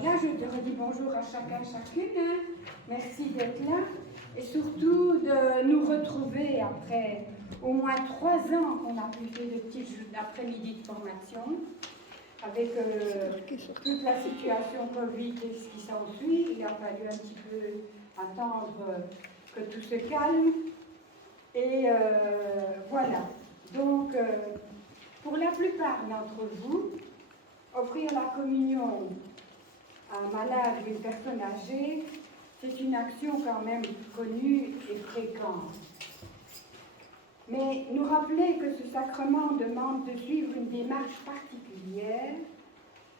voilà, je te redis bonjour à chacun, chacune. Hein. Merci d'être là et surtout de nous retrouver après au moins 3 ans qu'on a pu faire le petit après-midi de formation avec toute la situation Covid et ce qui s'ensuit. Il a fallu un petit peu attendre que tout se calme. Et voilà. Donc, pour la plupart d'entre vous, offrir la communion à un malade ou une personne âgée, c'est une action quand même connue et fréquente. Mais nous rappeler que ce sacrement demande de suivre une démarche particulière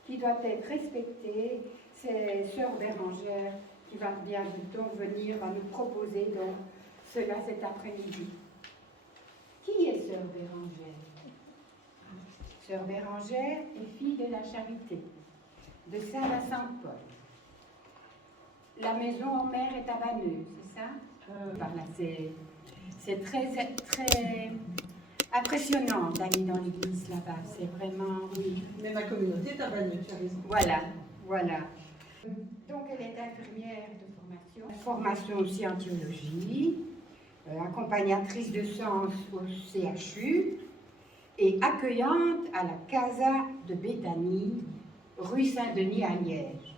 qui doit être respectée, c'est Sœur Bérangère qui va bientôt venir nous proposer donc cela cet après-midi. Qui est Sœur Bérangère? Sœur Bérangère est fille de la Charité, de Salle à Saint-Paul. La maison en mer est à Banneux, c'est ça? Par là, c'est très impressionnant d'aller dans l'église là-bas. C'est vraiment, oui. Mais ma communauté est à Banneux, tu as raison. Voilà, voilà. Donc, elle est infirmière de formation aussi en théologie, accompagnatrice de sens au CHU et accueillante à la Casa de Béthanie, rue Saint-Denis à Liège.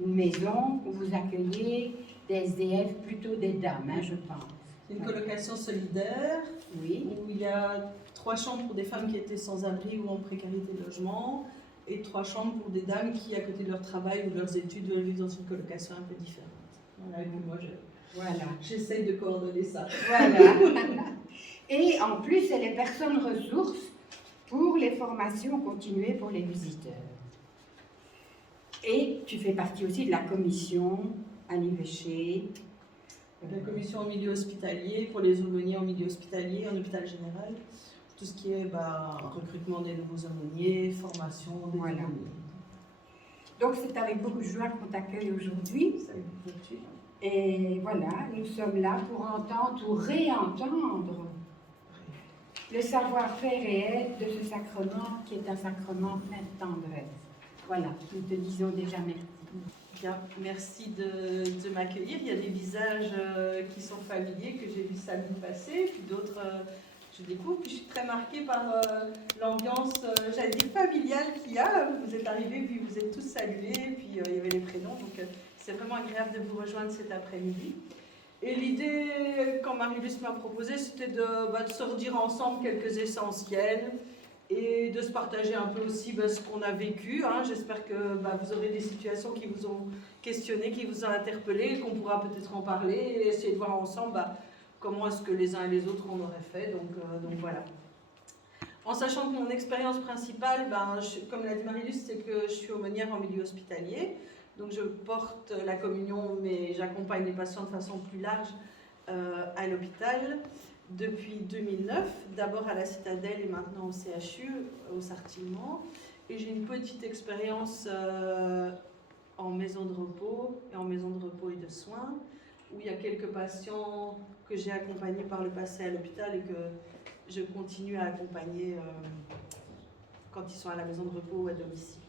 Une maison où vous accueillez des SDF, plutôt des dames, hein, je pense. C'est une colocation solidaire, oui, où il y a 3 chambres pour des femmes qui étaient sans abri ou en précarité de logement, et 3 chambres pour des dames qui, à côté de leur travail ou de leurs études, veulent vivre dans une colocation un peu différente. Voilà, et puis moi, j'essaye de coordonner ça. Voilà. Et en plus, elle est personne ressource pour les formations continuées pour les visiteurs. Et tu fais partie aussi de la commission à l'évêché. La commission en milieu hospitalier, pour les aumôniers en milieu hospitalier, en hôpital général. Tout ce qui est recrutement des nouveaux aumôniers, formation des aumôniers. Donc c'est avec beaucoup de joie qu'on t'accueille aujourd'hui. Et voilà, nous sommes là pour entendre ou réentendre le savoir-faire réel de ce sacrement qui est un sacrement plein de tendresse. Voilà, nous te disons déjà merci. Bien, merci de m'accueillir. Il y a des visages qui sont familiers que j'ai vu samedi passer, puis d'autres je découvre. Puis je suis très marquée par l'ambiance, j'allais dire familiale qu'il y a. Vous êtes arrivés, puis vous êtes tous salués, puis il y avait les prénoms. Donc c'est vraiment agréable de vous rejoindre cet après-midi. Et l'idée, quand Marie-Luce m'a proposé, c'était de se redire ensemble quelques essentiels et de se partager un peu aussi ce qu'on a vécu. Hein. J'espère que vous aurez des situations qui vous ont questionné, qui vous ont interpellé, et qu'on pourra peut-être en parler et essayer de voir ensemble comment est-ce que les uns et les autres on aurait fait. Donc voilà. En sachant que mon expérience principale, comme l'a dit Marie-Luce, c'est que je suis aumônière en milieu hospitalier. Donc je porte la communion, mais j'accompagne les patients de façon plus large à l'hôpital depuis 2009, d'abord à la Citadelle et maintenant au CHU, au Sartillement. Et j'ai une petite expérience en maison de repos et de soins, où il y a quelques patients que j'ai accompagnés par le passé à l'hôpital et que je continue à accompagner quand ils sont à la maison de repos ou à domicile.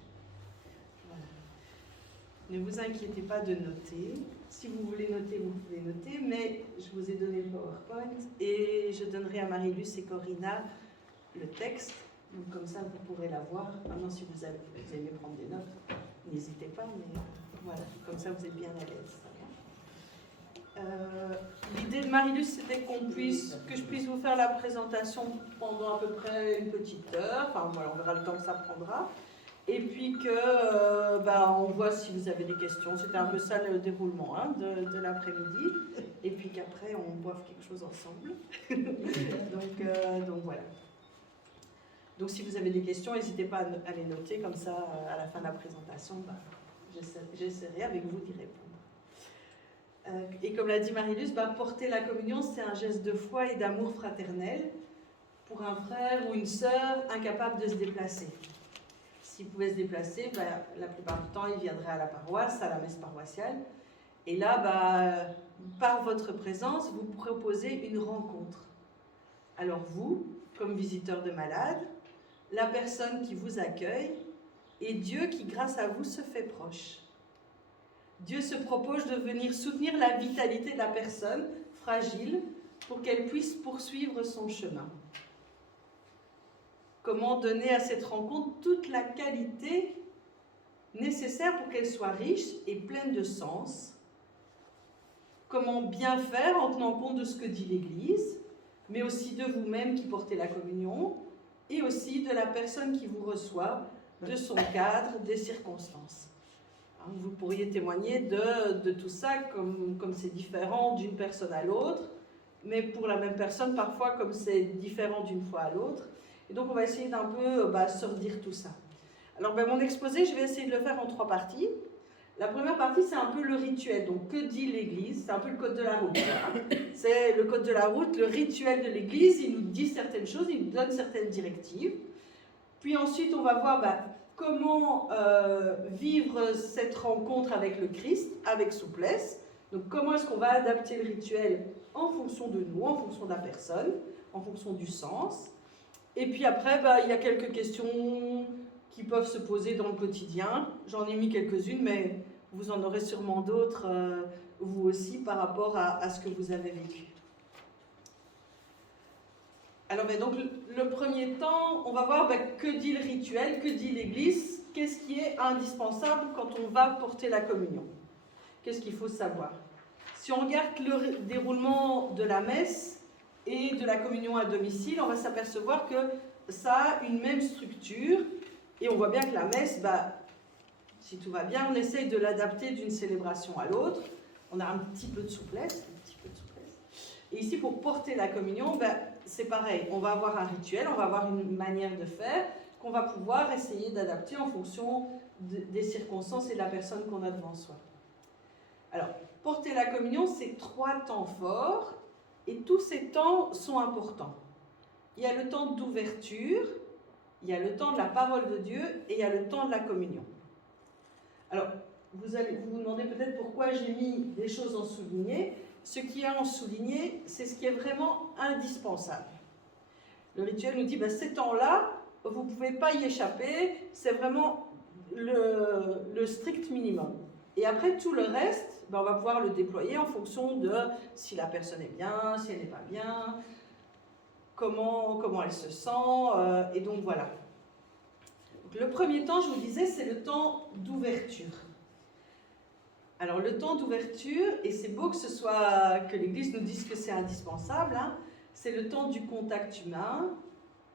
Ne vous inquiétez pas de noter. Si vous voulez noter, vous pouvez noter, mais je vous ai donné le PowerPoint et je donnerai à Marie-Luce et Corinna le texte. Donc comme ça, vous pourrez la voir. Maintenant, si vous aimez prendre des notes, n'hésitez pas, mais voilà, comme ça, vous êtes bien à l'aise. L'idée de Marie-Luce, c'était que je puisse vous faire la présentation pendant à peu près une petite heure. Enfin, voilà, on verra le temps que ça prendra. Et puis on voit si vous avez des questions. C'était un peu ça le déroulement de l'après-midi. Et puis qu'après, on boive quelque chose ensemble. donc voilà. Donc si vous avez des questions, n'hésitez pas à les noter. Comme ça, à la fin de la présentation, j'essaierai avec vous d'y répondre. Et comme l'a dit Marie-Luce, porter la communion, c'est un geste de foi et d'amour fraternel pour un frère ou une sœur incapable de se déplacer. S'il pouvait se déplacer, la plupart du temps, il viendrait à la paroisse, à la messe paroissiale. Et là, par votre présence, vous proposez une rencontre. Alors vous, comme visiteur de malades, la personne qui vous accueille et Dieu qui, grâce à vous, se fait proche. Dieu se propose de venir soutenir la vitalité de la personne fragile pour qu'elle puisse poursuivre son chemin. Comment donner à cette rencontre toute la qualité nécessaire pour qu'elle soit riche et pleine de sens? Comment bien faire en tenant compte de ce que dit l'Église, mais aussi de vous-même qui portez la communion, et aussi de la personne qui vous reçoit, de son cadre, des circonstances. Vous pourriez témoigner de tout ça, comme c'est différent d'une personne à l'autre, mais pour la même personne, parfois, comme c'est différent d'une fois à l'autre. Et donc, on va essayer d'un peu se redire tout ça. Alors, mon exposé, je vais essayer de le faire en 3 parties. La première partie, c'est un peu le rituel. Donc, que dit l'Église? C'est un peu le code de la route. C'est le code de la route, le rituel de l'Église. Il nous dit certaines choses, il nous donne certaines directives. Puis ensuite, on va voir comment vivre cette rencontre avec le Christ, avec souplesse. Donc, comment est-ce qu'on va adapter le rituel en fonction de nous, en fonction de la personne, en fonction du sens. Et puis après, il y a quelques questions qui peuvent se poser dans le quotidien. J'en ai mis quelques-unes, mais vous en aurez sûrement d'autres, vous aussi, par rapport à ce que vous avez vécu. Alors, donc, le premier temps, on va voir que dit le rituel, que dit l'Église, qu'est-ce qui est indispensable quand on va porter la communion. Qu'est-ce qu'il faut savoir? Si on regarde le déroulement de la messe et de la communion à domicile, on va s'apercevoir que ça a une même structure. Et on voit bien que la messe, si tout va bien, on essaye de l'adapter d'une célébration à l'autre. On a un petit peu de souplesse, Et ici, pour porter la communion, c'est pareil. On va avoir un rituel, on va avoir une manière de faire qu'on va pouvoir essayer d'adapter en fonction des circonstances et de la personne qu'on a devant soi. Alors, porter la communion, c'est 3 temps forts, et tous ces temps sont importants. Il y a le temps d'ouverture, il y a le temps de la parole de Dieu et il y a le temps de la communion. Alors, vous allez vous demander peut-être pourquoi j'ai mis des choses en souligné. Ce qui est en souligné, c'est ce qui est vraiment indispensable. Le rituel nous dit, ces temps-là, vous ne pouvez pas y échapper, c'est vraiment le strict minimum. Et après, tout le reste, on va pouvoir le déployer en fonction de si la personne est bien, si elle n'est pas bien, comment elle se sent, et donc voilà. Donc, le premier temps, je vous disais, c'est le temps d'ouverture. Alors le temps d'ouverture, et c'est beau que l'Église nous dise que c'est indispensable, c'est le temps du contact humain,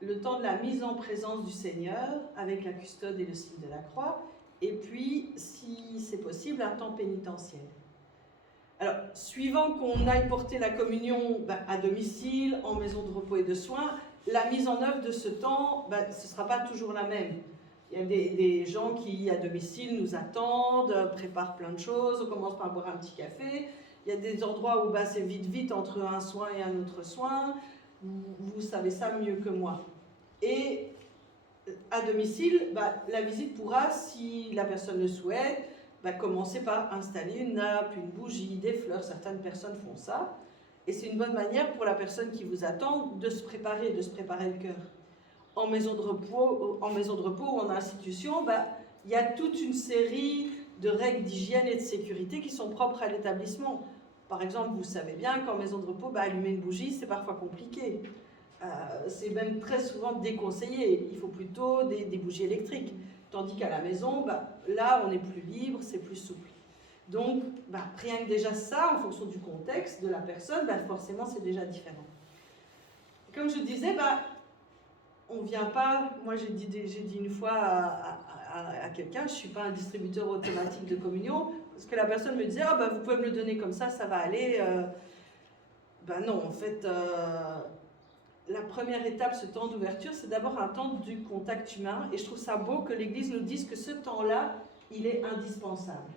le temps de la mise en présence du Seigneur avec la custode et le signe de la croix, et puis, si c'est possible, un temps pénitentiel. Alors, suivant qu'on aille porter la communion à domicile, en maison de repos et de soins, la mise en œuvre de ce temps, ce ne sera pas toujours la même. Il y a des gens qui, à domicile, nous attendent, préparent plein de choses, on commence par boire un petit café. Il y a des endroits où c'est vite entre un soin et un autre soin. Vous savez ça mieux que moi. Et à domicile, la visite pourra, si la personne le souhaite, commencer par installer une nappe, une bougie, des fleurs. Certaines personnes font ça. Et c'est une bonne manière pour la personne qui vous attend de se préparer le cœur. En maison de repos ou en institution, il y a toute une série de règles d'hygiène et de sécurité qui sont propres à l'établissement. Par exemple, vous savez bien qu'en maison de repos, allumer une bougie, c'est parfois compliqué. C'est même très souvent déconseillé. Il faut plutôt des bougies électriques. Tandis qu'à la maison, là, on est plus libre, c'est plus souple. Donc, rien que déjà ça, en fonction du contexte de la personne, forcément, c'est déjà différent. Comme je disais, on ne vient pas, moi j'ai dit une fois à quelqu'un, je ne suis pas un distributeur automatique de communion, parce que la personne me disait, vous pouvez me le donner comme ça va aller. Non, en fait, la première étape, ce temps d'ouverture, c'est d'abord un temps du contact humain, et je trouve ça beau que l'Église nous dise que ce temps-là, il est indispensable.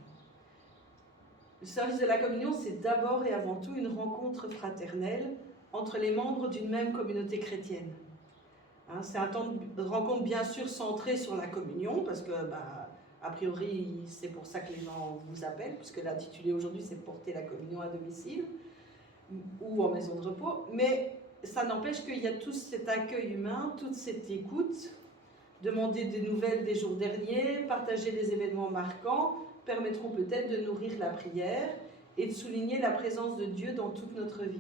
Le service de la communion, c'est d'abord et avant tout une rencontre fraternelle entre les membres d'une même communauté chrétienne. C'est un temps de rencontre bien sûr centré sur la communion, parce que a priori c'est pour ça que les gens vous appellent, puisque l'intitulé aujourd'hui c'est porter la communion à domicile ou en maison de repos, mais ça n'empêche qu'il y a tout cet accueil humain, toute cette écoute, demander des nouvelles des jours derniers, partager des événements marquants, permettront peut-être de nourrir la prière et de souligner la présence de Dieu dans toute notre vie.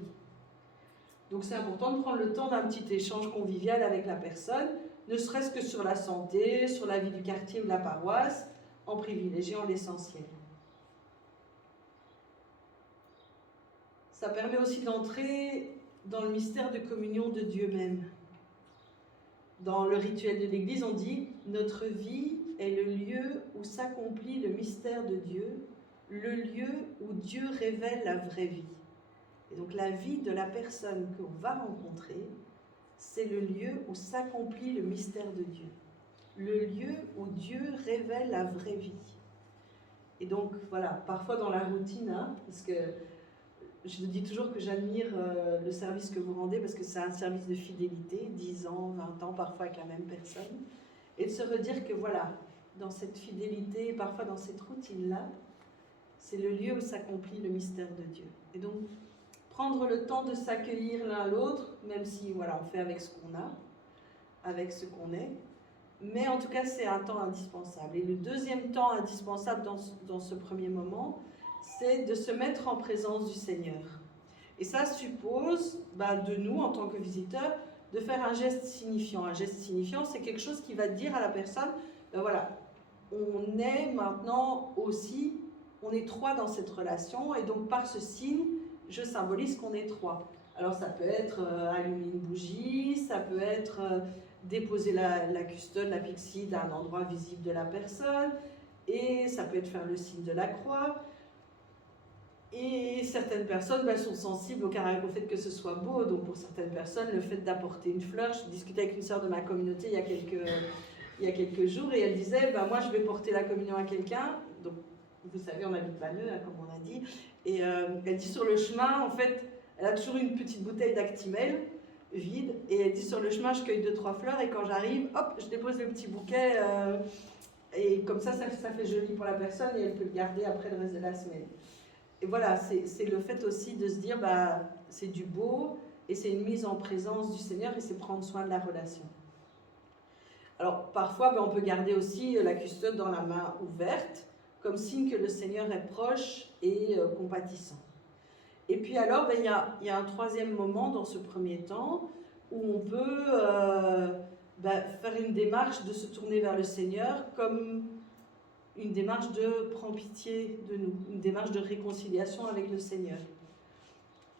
Donc c'est important de prendre le temps d'un petit échange convivial avec la personne, ne serait-ce que sur la santé, sur la vie du quartier ou de la paroisse, en privilégiant l'essentiel. Ça permet aussi d'entrer dans le mystère de communion de Dieu même. Dans le rituel de l'Église, on dit « Notre vie est le lieu où s'accomplit le mystère de Dieu, le lieu où Dieu révèle la vraie vie. » Et donc la vie de la personne qu'on va rencontrer, c'est le lieu où s'accomplit le mystère de Dieu. Le lieu où Dieu révèle la vraie vie. Et donc voilà, parfois dans la routine, hein, parce que je dis toujours que j'admire le service que vous rendez parce que c'est un service de fidélité, 10 ans, 20 ans, parfois avec la même personne. Et de se redire que voilà, dans cette fidélité, parfois dans cette routine-là, c'est le lieu où s'accomplit le mystère de Dieu. Et donc, prendre le temps de s'accueillir l'un l'autre, même si voilà, on fait avec ce qu'on a, avec ce qu'on est. Mais en tout cas, c'est un temps indispensable. Et le deuxième temps indispensable dans ce premier moment, c'est de se mettre en présence du Seigneur. Et ça suppose de nous, en tant que visiteurs, de faire un geste signifiant. Un geste signifiant, c'est quelque chose qui va dire à la personne, voilà, on est maintenant aussi, on est trois dans cette relation, et donc par ce signe, je symbolise qu'on est trois. Alors ça peut être allumer une bougie, ça peut être déposer la custode, la pyxide à un endroit visible de la personne, et ça peut être faire le signe de la croix. Et certaines personnes sont sensibles au fait que ce soit beau. Donc pour certaines personnes, le fait d'apporter une fleur, je discutais avec une sœur de ma communauté il y a quelques jours, et elle disait, moi je vais porter la communion à quelqu'un. Donc vous savez, on habite Vanneux, comme on a dit. Et elle dit sur le chemin, en fait, elle a toujours une petite bouteille d'Actimel vide, et elle dit sur le chemin, je cueille 2-3 fleurs, et quand j'arrive, hop, je dépose le petit bouquet, et comme ça fait joli pour la personne, et elle peut le garder après le reste de la semaine. Et voilà, c'est le fait aussi de se dire, c'est du beau, et c'est une mise en présence du Seigneur, et c'est prendre soin de la relation. Alors, parfois, on peut garder aussi la custode dans la main ouverte, comme signe que le Seigneur est proche et compatissant. Et puis alors, il y a un troisième moment dans ce premier temps, où on peut faire une démarche de se tourner vers le Seigneur, comme une démarche de « prends pitié de nous », une démarche de réconciliation avec le Seigneur,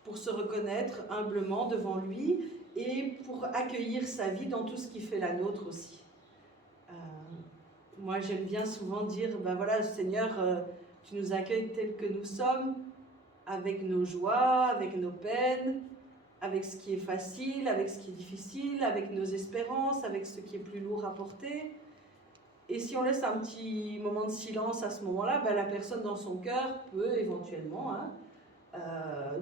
pour se reconnaître humblement devant lui et pour accueillir sa vie dans tout ce qui fait la nôtre aussi. Moi, j'aime bien souvent dire, voilà, Seigneur, tu nous accueilles tels que nous sommes, avec nos joies, avec nos peines, avec ce qui est facile, avec ce qui est difficile, avec nos espérances, avec ce qui est plus lourd à porter. Et si on laisse un petit moment de silence à ce moment-là, la personne dans son cœur peut éventuellement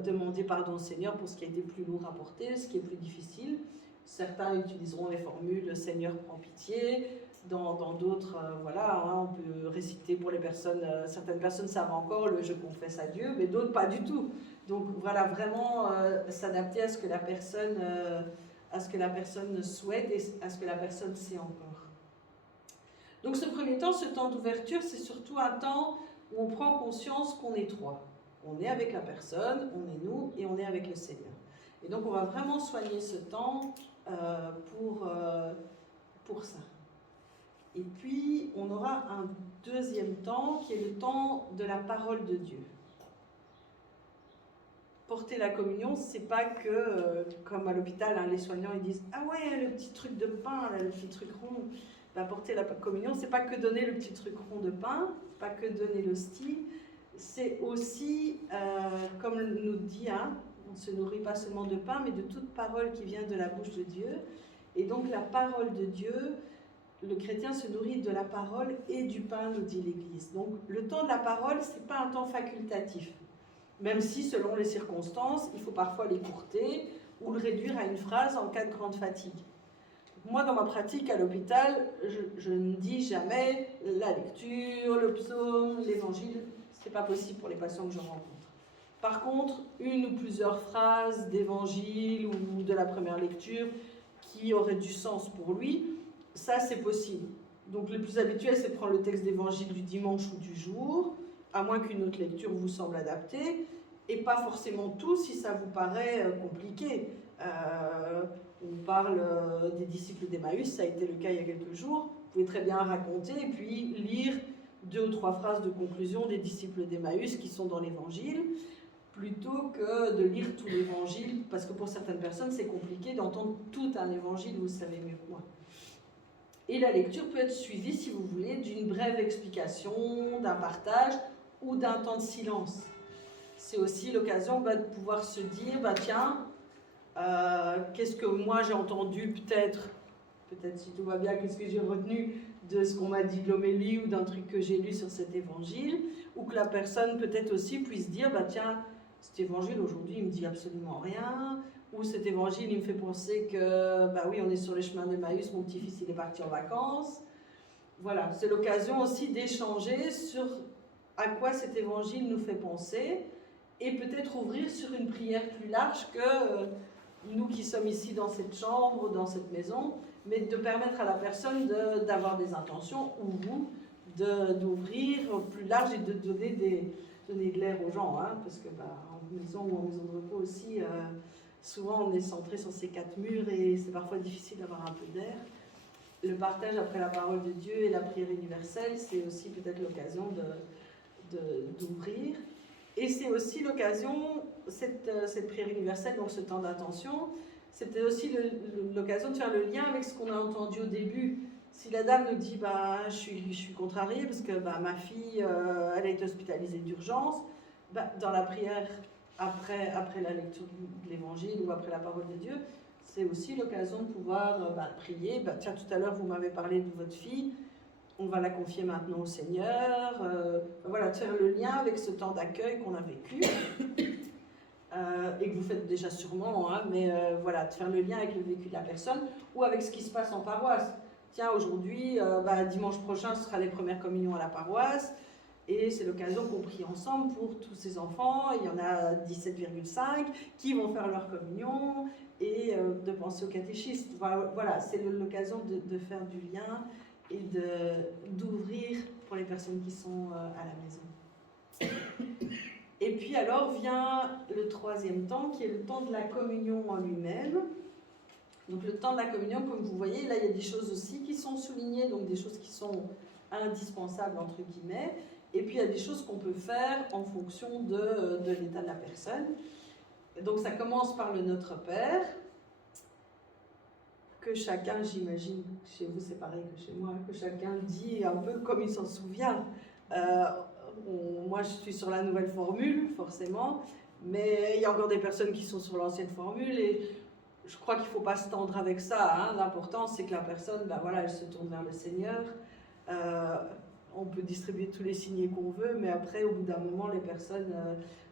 demander pardon au Seigneur pour ce qui a été plus lourd à porter, ce qui est plus difficile. Certains utiliseront les formules « Seigneur, prends pitié ». Dans d'autres, on peut réciter pour les personnes, certaines personnes savent encore le « Je confesse à Dieu », mais d'autres pas du tout. Donc voilà, vraiment s'adapter à ce que la personne souhaite et à ce que la personne sait encore. Donc ce premier temps, ce temps d'ouverture, c'est surtout un temps où on prend conscience qu'on est trois. On est avec la personne, on est nous et on est avec le Seigneur. Et donc on va vraiment soigner ce temps pour ça. Et puis on aura un deuxième temps qui est le temps de la parole de Dieu. Porter la communion, c'est pas que, comme à l'hôpital, les soignants ils disent « Ah ouais, le petit truc de pain, là, le petit truc rond ». Porter la communion, c'est pas que donner le petit truc rond de pain, pas que donner l'hostie, c'est aussi, comme nous dit, on ne se nourrit pas seulement de pain, mais de toute parole qui vient de la bouche de Dieu. Et donc la parole de Dieu, le chrétien se nourrit de la parole et du pain, nous dit l'Église. Donc le temps de la parole, c'est pas un temps facultatif, même si selon les circonstances, il faut parfois l'écourter ou le réduire à une phrase en cas de grande fatigue. Moi, dans ma pratique à l'hôpital, je ne dis jamais la lecture, le psaume, l'évangile. Ce n'est pas possible pour les patients que je rencontre. Par contre, une ou plusieurs phrases d'évangile ou de la première lecture qui auraient du sens pour lui, ça c'est possible. Donc le plus habituel, c'est de prendre le texte d'évangile du dimanche ou du jour, à moins qu'une autre lecture vous semble adaptée, et pas forcément tout si ça vous paraît compliqué. On parle des disciples d'Emmaüs, ça a été le cas il y a quelques jours. Vous pouvez très bien raconter et puis lire 2 ou 3 phrases de conclusion des disciples d'Emmaüs qui sont dans l'évangile, plutôt que de lire tout l'évangile, parce que pour certaines personnes, c'est compliqué d'entendre tout un évangile, vous le savez mieux que moi. Et la lecture peut être suivie, si vous voulez, d'une brève explication, d'un partage ou d'un temps de silence. C'est aussi l'occasion de pouvoir se dire, tiens, qu'est-ce que moi j'ai entendu peut-être si tout va bien, qu'est-ce que j'ai retenu de ce qu'on m'a dit de l'homélie ou d'un truc que j'ai lu sur cet évangile, ou que la personne peut-être aussi puisse dire, tiens, cet évangile aujourd'hui il me dit absolument rien, ou cet évangile il me fait penser que, oui, on est sur les chemins d'Emmaüs, mon petit-fils il est parti en vacances. Voilà, c'est l'occasion aussi d'échanger sur à quoi cet évangile nous fait penser, et peut-être ouvrir sur une prière plus large que nous qui sommes ici dans cette chambre, dans cette maison, mais de permettre à la personne d'avoir des intentions, ou vous, d'ouvrir plus large et de donner de l'air aux gens, hein, parce que en maison ou en maison de repos aussi, souvent on est centré sur ces 4 murs et c'est parfois difficile d'avoir un peu d'air. Le partage après la parole de Dieu et la prière universelle, c'est aussi peut-être l'occasion d'ouvrir. Et c'est aussi l'occasion, cette prière universelle, donc ce temps d'attention, c'était aussi l'occasion de faire le lien avec ce qu'on a entendu au début. Si la dame nous dit je suis contrariée parce que ma fille elle a été hospitalisée d'urgence, dans la prière après la lecture de l'évangile ou après la parole de Dieu, c'est aussi l'occasion de pouvoir prier. Tiens, tout à l'heure vous m'avez parlé de votre fille, on va la confier maintenant au Seigneur. Voilà, de faire le lien avec ce temps d'accueil qu'on a vécu. Et que vous faites déjà sûrement, hein, mais voilà, de faire le lien avec le vécu de la personne ou avec ce qui se passe en paroisse. Tiens, aujourd'hui, dimanche prochain, ce sera les premières communions à la paroisse, et c'est l'occasion qu'on prie ensemble pour tous ces enfants. Il y en a 17,5 qui vont faire leur communion, et de penser au catéchisme. Voilà, c'est l'occasion de faire du lien et d'ouvrir pour les personnes qui sont à la maison. Et puis alors vient le 3e temps, qui est le temps de la communion en lui-même. Donc le temps de la communion, comme vous voyez, là il y a des choses aussi qui sont soulignées, donc des choses qui sont indispensables entre guillemets, et puis il y a des choses qu'on peut faire en fonction de l'état de la personne. Et donc ça commence par le Notre Père, que chacun, j'imagine, chez vous c'est pareil que chez moi, que chacun dit un peu comme il s'en souvient. Moi, je suis sur la nouvelle formule, forcément, mais il y a encore des personnes qui sont sur l'ancienne formule, et je crois qu'il ne faut pas se tendre avec ça. Hein. L'important, c'est que la personne, elle se tourne vers le Seigneur. On peut distribuer tous les signets qu'on veut, mais après, au bout d'un moment, les personnes,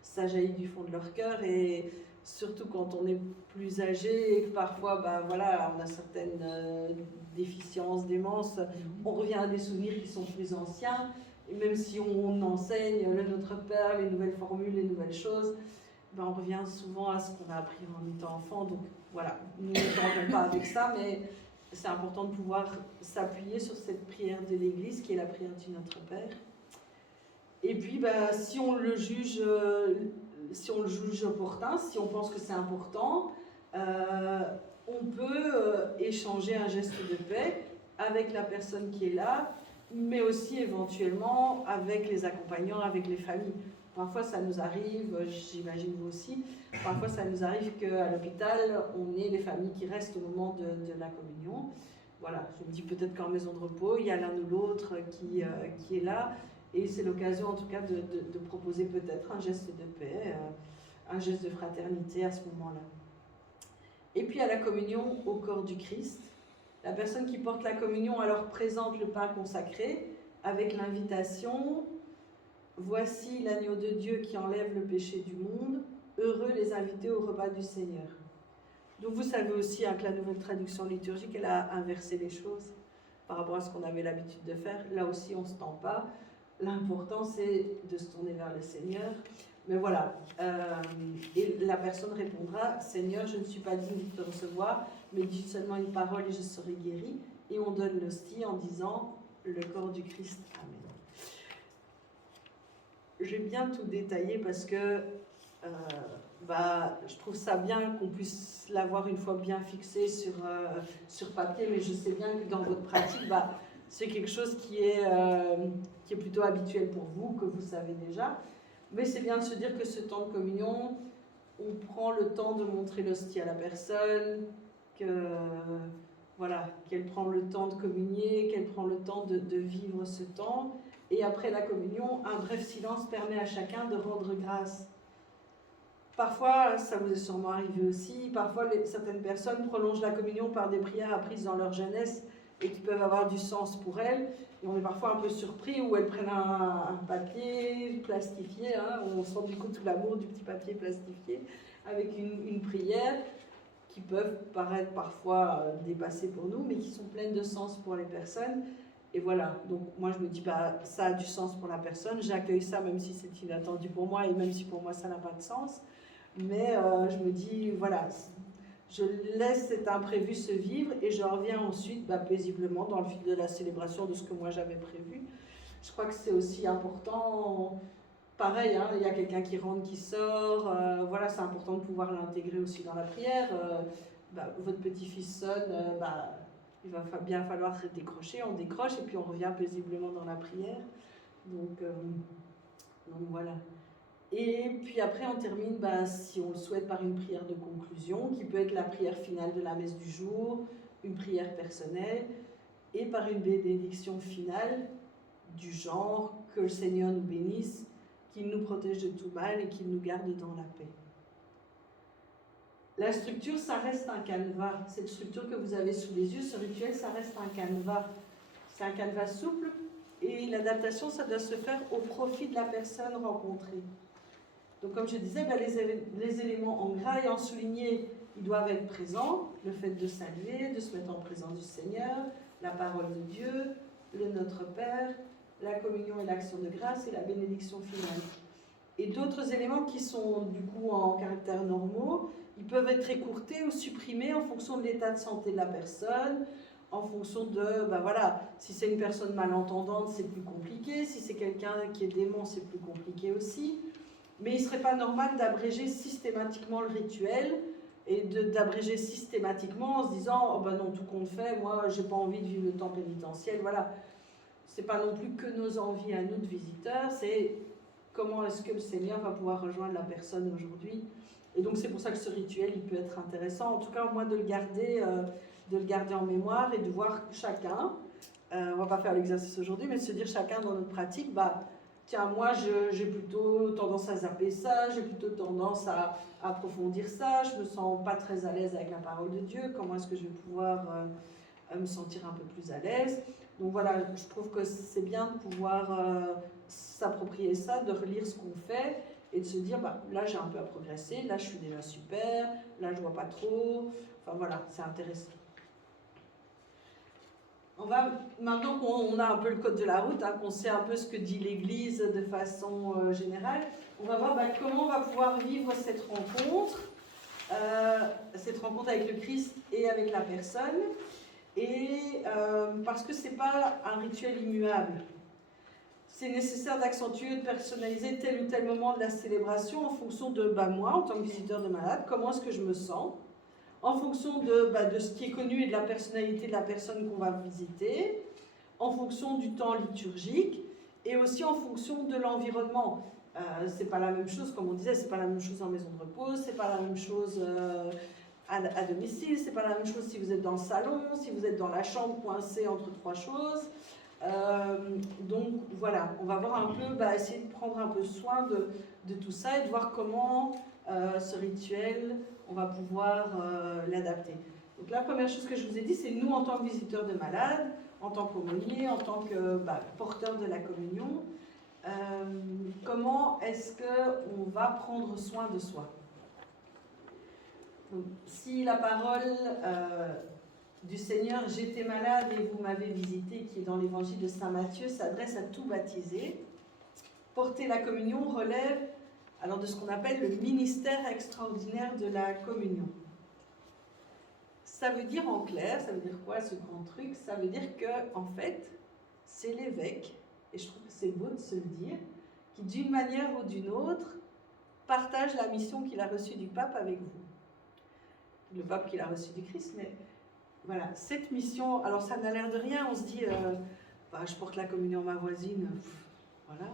ça jaillit du fond de leur cœur, et surtout quand on est plus âgé et que parfois, on a certaines déficiences, démences, on revient à des souvenirs qui sont plus anciens. Et même si on enseigne le Notre Père, les nouvelles formules, les nouvelles choses, on revient souvent à ce qu'on a appris en étant enfant. Donc voilà, nous ne tentons pas avec ça, mais c'est important de pouvoir s'appuyer sur cette prière de l'Église, qui est la prière du Notre Père. Et puis, si on le juge opportun, si on pense que c'est important, on peut échanger un geste de paix avec la personne qui est là, mais aussi éventuellement avec les accompagnants, avec les familles. Parfois ça nous arrive, j'imagine vous aussi, parfois ça nous arrive qu'à l'hôpital, on ait les familles qui restent au moment de la communion. Voilà, je me dis peut-être qu'en maison de repos, il y a l'un ou l'autre qui est là, et c'est l'occasion en tout cas de proposer peut-être un geste de paix, un geste de fraternité à ce moment-là. Et puis à la communion au corps du Christ, la personne qui porte la communion alors présente le pain consacré avec l'invitation « Voici l'agneau de Dieu qui enlève le péché du monde, heureux les invités au repas du Seigneur ». Donc vous savez aussi que la nouvelle traduction liturgique, elle a inversé les choses par rapport à ce qu'on avait l'habitude de faire. Là aussi, on ne se tend pas. L'important, c'est de se tourner vers le Seigneur. Mais voilà, et la personne répondra « Seigneur, je ne suis pas digne de te recevoir, mais dis seulement une parole et je serai guéri ». Et on donne l'hostie en disant le corps du Christ. Amen. Je vais bien tout détailler parce que je trouve ça bien qu'on puisse l'avoir une fois bien fixé sur papier, mais je sais bien que dans votre pratique, c'est quelque chose qui est plutôt habituel pour vous, que vous savez déjà. Mais c'est bien de se dire que ce temps de communion, on prend le temps de montrer l'hostie à la personne, qu'elle prend le temps de communier, qu'elle prend le temps de vivre ce temps. Et après la communion, un bref silence permet à chacun de rendre grâce. Parfois, ça vous est sûrement arrivé aussi, parfois certaines personnes prolongent la communion par des prières apprises dans leur jeunesse et qui peuvent avoir du sens pour elles. Et on est parfois un peu surpris où elles prennent un papier plastifié, on sent du coup tout l'amour du petit papier plastifié, avec une prière qui peuvent paraître parfois dépassées pour nous, mais qui sont pleines de sens pour les personnes. Et voilà, donc moi je me dis, ça a du sens pour la personne, j'accueille ça même si c'est inattendu pour moi et même si pour moi ça n'a pas de sens. Mais je me dis, voilà, je laisse cet imprévu se vivre et je reviens ensuite paisiblement dans le fil de la célébration de ce que moi j'avais prévu. Je crois que c'est aussi important, pareil, il y a quelqu'un qui rentre, qui sort, c'est important de pouvoir l'intégrer aussi dans la prière. Votre petit-fils sonne, il va bien falloir décrocher, on décroche et puis on revient paisiblement dans la prière. Donc voilà. Et puis après, on termine, si on le souhaite, par une prière de conclusion, qui peut être la prière finale de la messe du jour, une prière personnelle, et par une bénédiction finale du genre « Que le Seigneur nous bénisse, qu'il nous protège de tout mal et qu'il nous garde dans la paix ». La structure, ça reste un canevas. Cette structure que vous avez sous les yeux, ce rituel, ça reste un canevas. C'est un canevas souple, et l'adaptation, ça doit se faire au profit de la personne rencontrée. Donc comme je disais, les éléments en gras et en souligné, ils doivent être présents. Le fait de saluer, de se mettre en présence du Seigneur, la parole de Dieu, le Notre Père, la communion et l'action de grâce et la bénédiction finale. Et d'autres éléments qui sont du coup en caractère normaux, ils peuvent être écourtés ou supprimés en fonction de l'état de santé de la personne, en fonction de, si c'est une personne malentendante, c'est plus compliqué, si c'est quelqu'un qui est démon, c'est plus compliqué aussi. Mais il ne serait pas normal d'abréger systématiquement le rituel et d'abréger systématiquement en se disant « Oh non, tout compte fait, moi, j'ai pas envie de vivre le temps pénitentiel. » Voilà. Ce n'est pas non plus que nos envies à nous de visiteurs, c'est comment est-ce que le Seigneur va pouvoir rejoindre la personne aujourd'hui. Et donc, c'est pour ça que ce rituel, il peut être intéressant. En tout cas, au moins de le garder en mémoire et de voir chacun. On ne va pas faire l'exercice aujourd'hui, mais de se dire chacun dans notre pratique, tiens, moi, j'ai plutôt tendance à zapper ça, j'ai plutôt tendance à approfondir ça, je me sens pas très à l'aise avec la parole de Dieu, comment est-ce que je vais pouvoir me sentir un peu plus à l'aise. Donc voilà, je trouve que c'est bien de pouvoir s'approprier ça, de relire ce qu'on fait et de se dire, là j'ai un peu à progresser, là je suis déjà super, là je vois pas trop, enfin voilà, c'est intéressant. Maintenant qu'on a un peu le code de la route, qu'on sait un peu ce que dit l'Église de façon générale, on va voir comment on va pouvoir vivre cette rencontre avec le Christ et avec la personne, et parce que ce n'est pas un rituel immuable. C'est nécessaire d'accentuer, de personnaliser tel ou tel moment de la célébration en fonction de moi, en tant que visiteur de malade, comment est-ce que je me sens, en fonction de ce qui est connu et de la personnalité de la personne qu'on va visiter, en fonction du temps liturgique et aussi en fonction de l'environnement. C'est pas la même chose, comme on disait, c'est pas la même chose en maison de repos, c'est pas la même chose à domicile, c'est pas la même chose si vous êtes dans le salon, si vous êtes dans la chambre coincé entre trois choses. Donc voilà, on va voir un peu, essayer de prendre un peu soin de tout ça et de voir comment ce rituel, on va pouvoir l'adapter. Donc la première chose que je vous ai dit, c'est nous en tant que visiteurs de malades, en tant qu'aumôniers, en tant que porteurs de la communion, comment est-ce qu'on va prendre soin de soi. Donc, si la parole du Seigneur, j'étais malade et vous m'avez visité, qui est dans l'évangile de Saint Matthieu, s'adresse à tout baptisé, porter la communion relève alors de ce qu'on appelle le ministère extraordinaire de la communion. Ça veut dire en clair, ça veut dire quoi ce grand truc? Ça veut dire que, en fait, c'est l'évêque, et je trouve que c'est beau de se le dire, qui d'une manière ou d'une autre partage la mission qu'il a reçue du pape avec vous. Le pape qu'il a reçu du Christ, mais voilà, cette mission, alors ça n'a l'air de rien, on se dit, je porte la communion à ma voisine, voilà.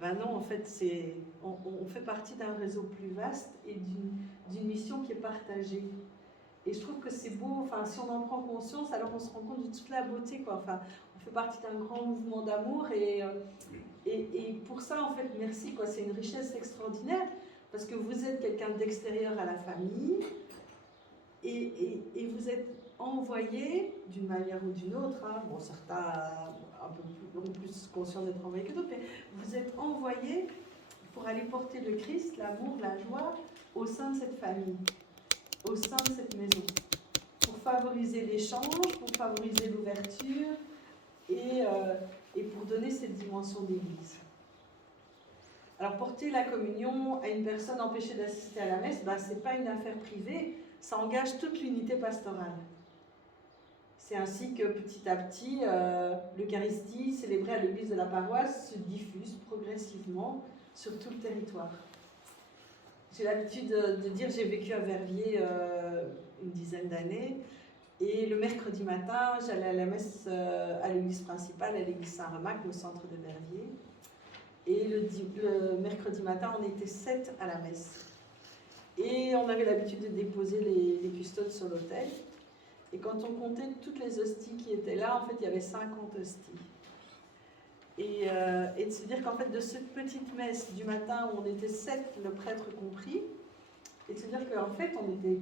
Ben non, en fait, on fait partie d'un réseau plus vaste et d'une mission qui est partagée. Et je trouve que c'est beau, enfin, si on en prend conscience, alors on se rend compte de toute la beauté, quoi. Enfin, on fait partie d'un grand mouvement d'amour et pour ça, en fait, merci, quoi. C'est une richesse extraordinaire parce que vous êtes quelqu'un d'extérieur à la famille et vous êtes envoyé d'une manière ou d'une autre, hein. Bon, certains un peu plus conscients d'être envoyés que d'autres, mais vous êtes envoyé pour aller porter le Christ, l'amour, la joie au sein de cette famille, au sein de cette maison, pour favoriser l'échange, pour favoriser l'ouverture et pour donner cette dimension d'église. Alors porter la communion à une personne empêchée d'assister à la messe, ce n'est pas une affaire privée, ça engage toute l'unité pastorale. C'est ainsi que petit à petit, l'Eucharistie célébrée à l'église de la paroisse se diffuse progressivement sur tout le territoire. J'ai l'habitude de dire, j'ai vécu à Verviers une dizaine d'années, et le mercredi matin, j'allais à la messe à l'église principale, à l'église Saint-Remac, au centre de Verviers. Et le mercredi matin, on était 7 à la messe. Et on avait l'habitude de déposer les custodes sur l'autel. Et quand on comptait toutes les hosties qui étaient là, en fait, il y avait 50 hosties. Et de se dire qu'en fait, de cette petite messe du matin où on était 7, le prêtre compris, et de se dire qu'en fait, on était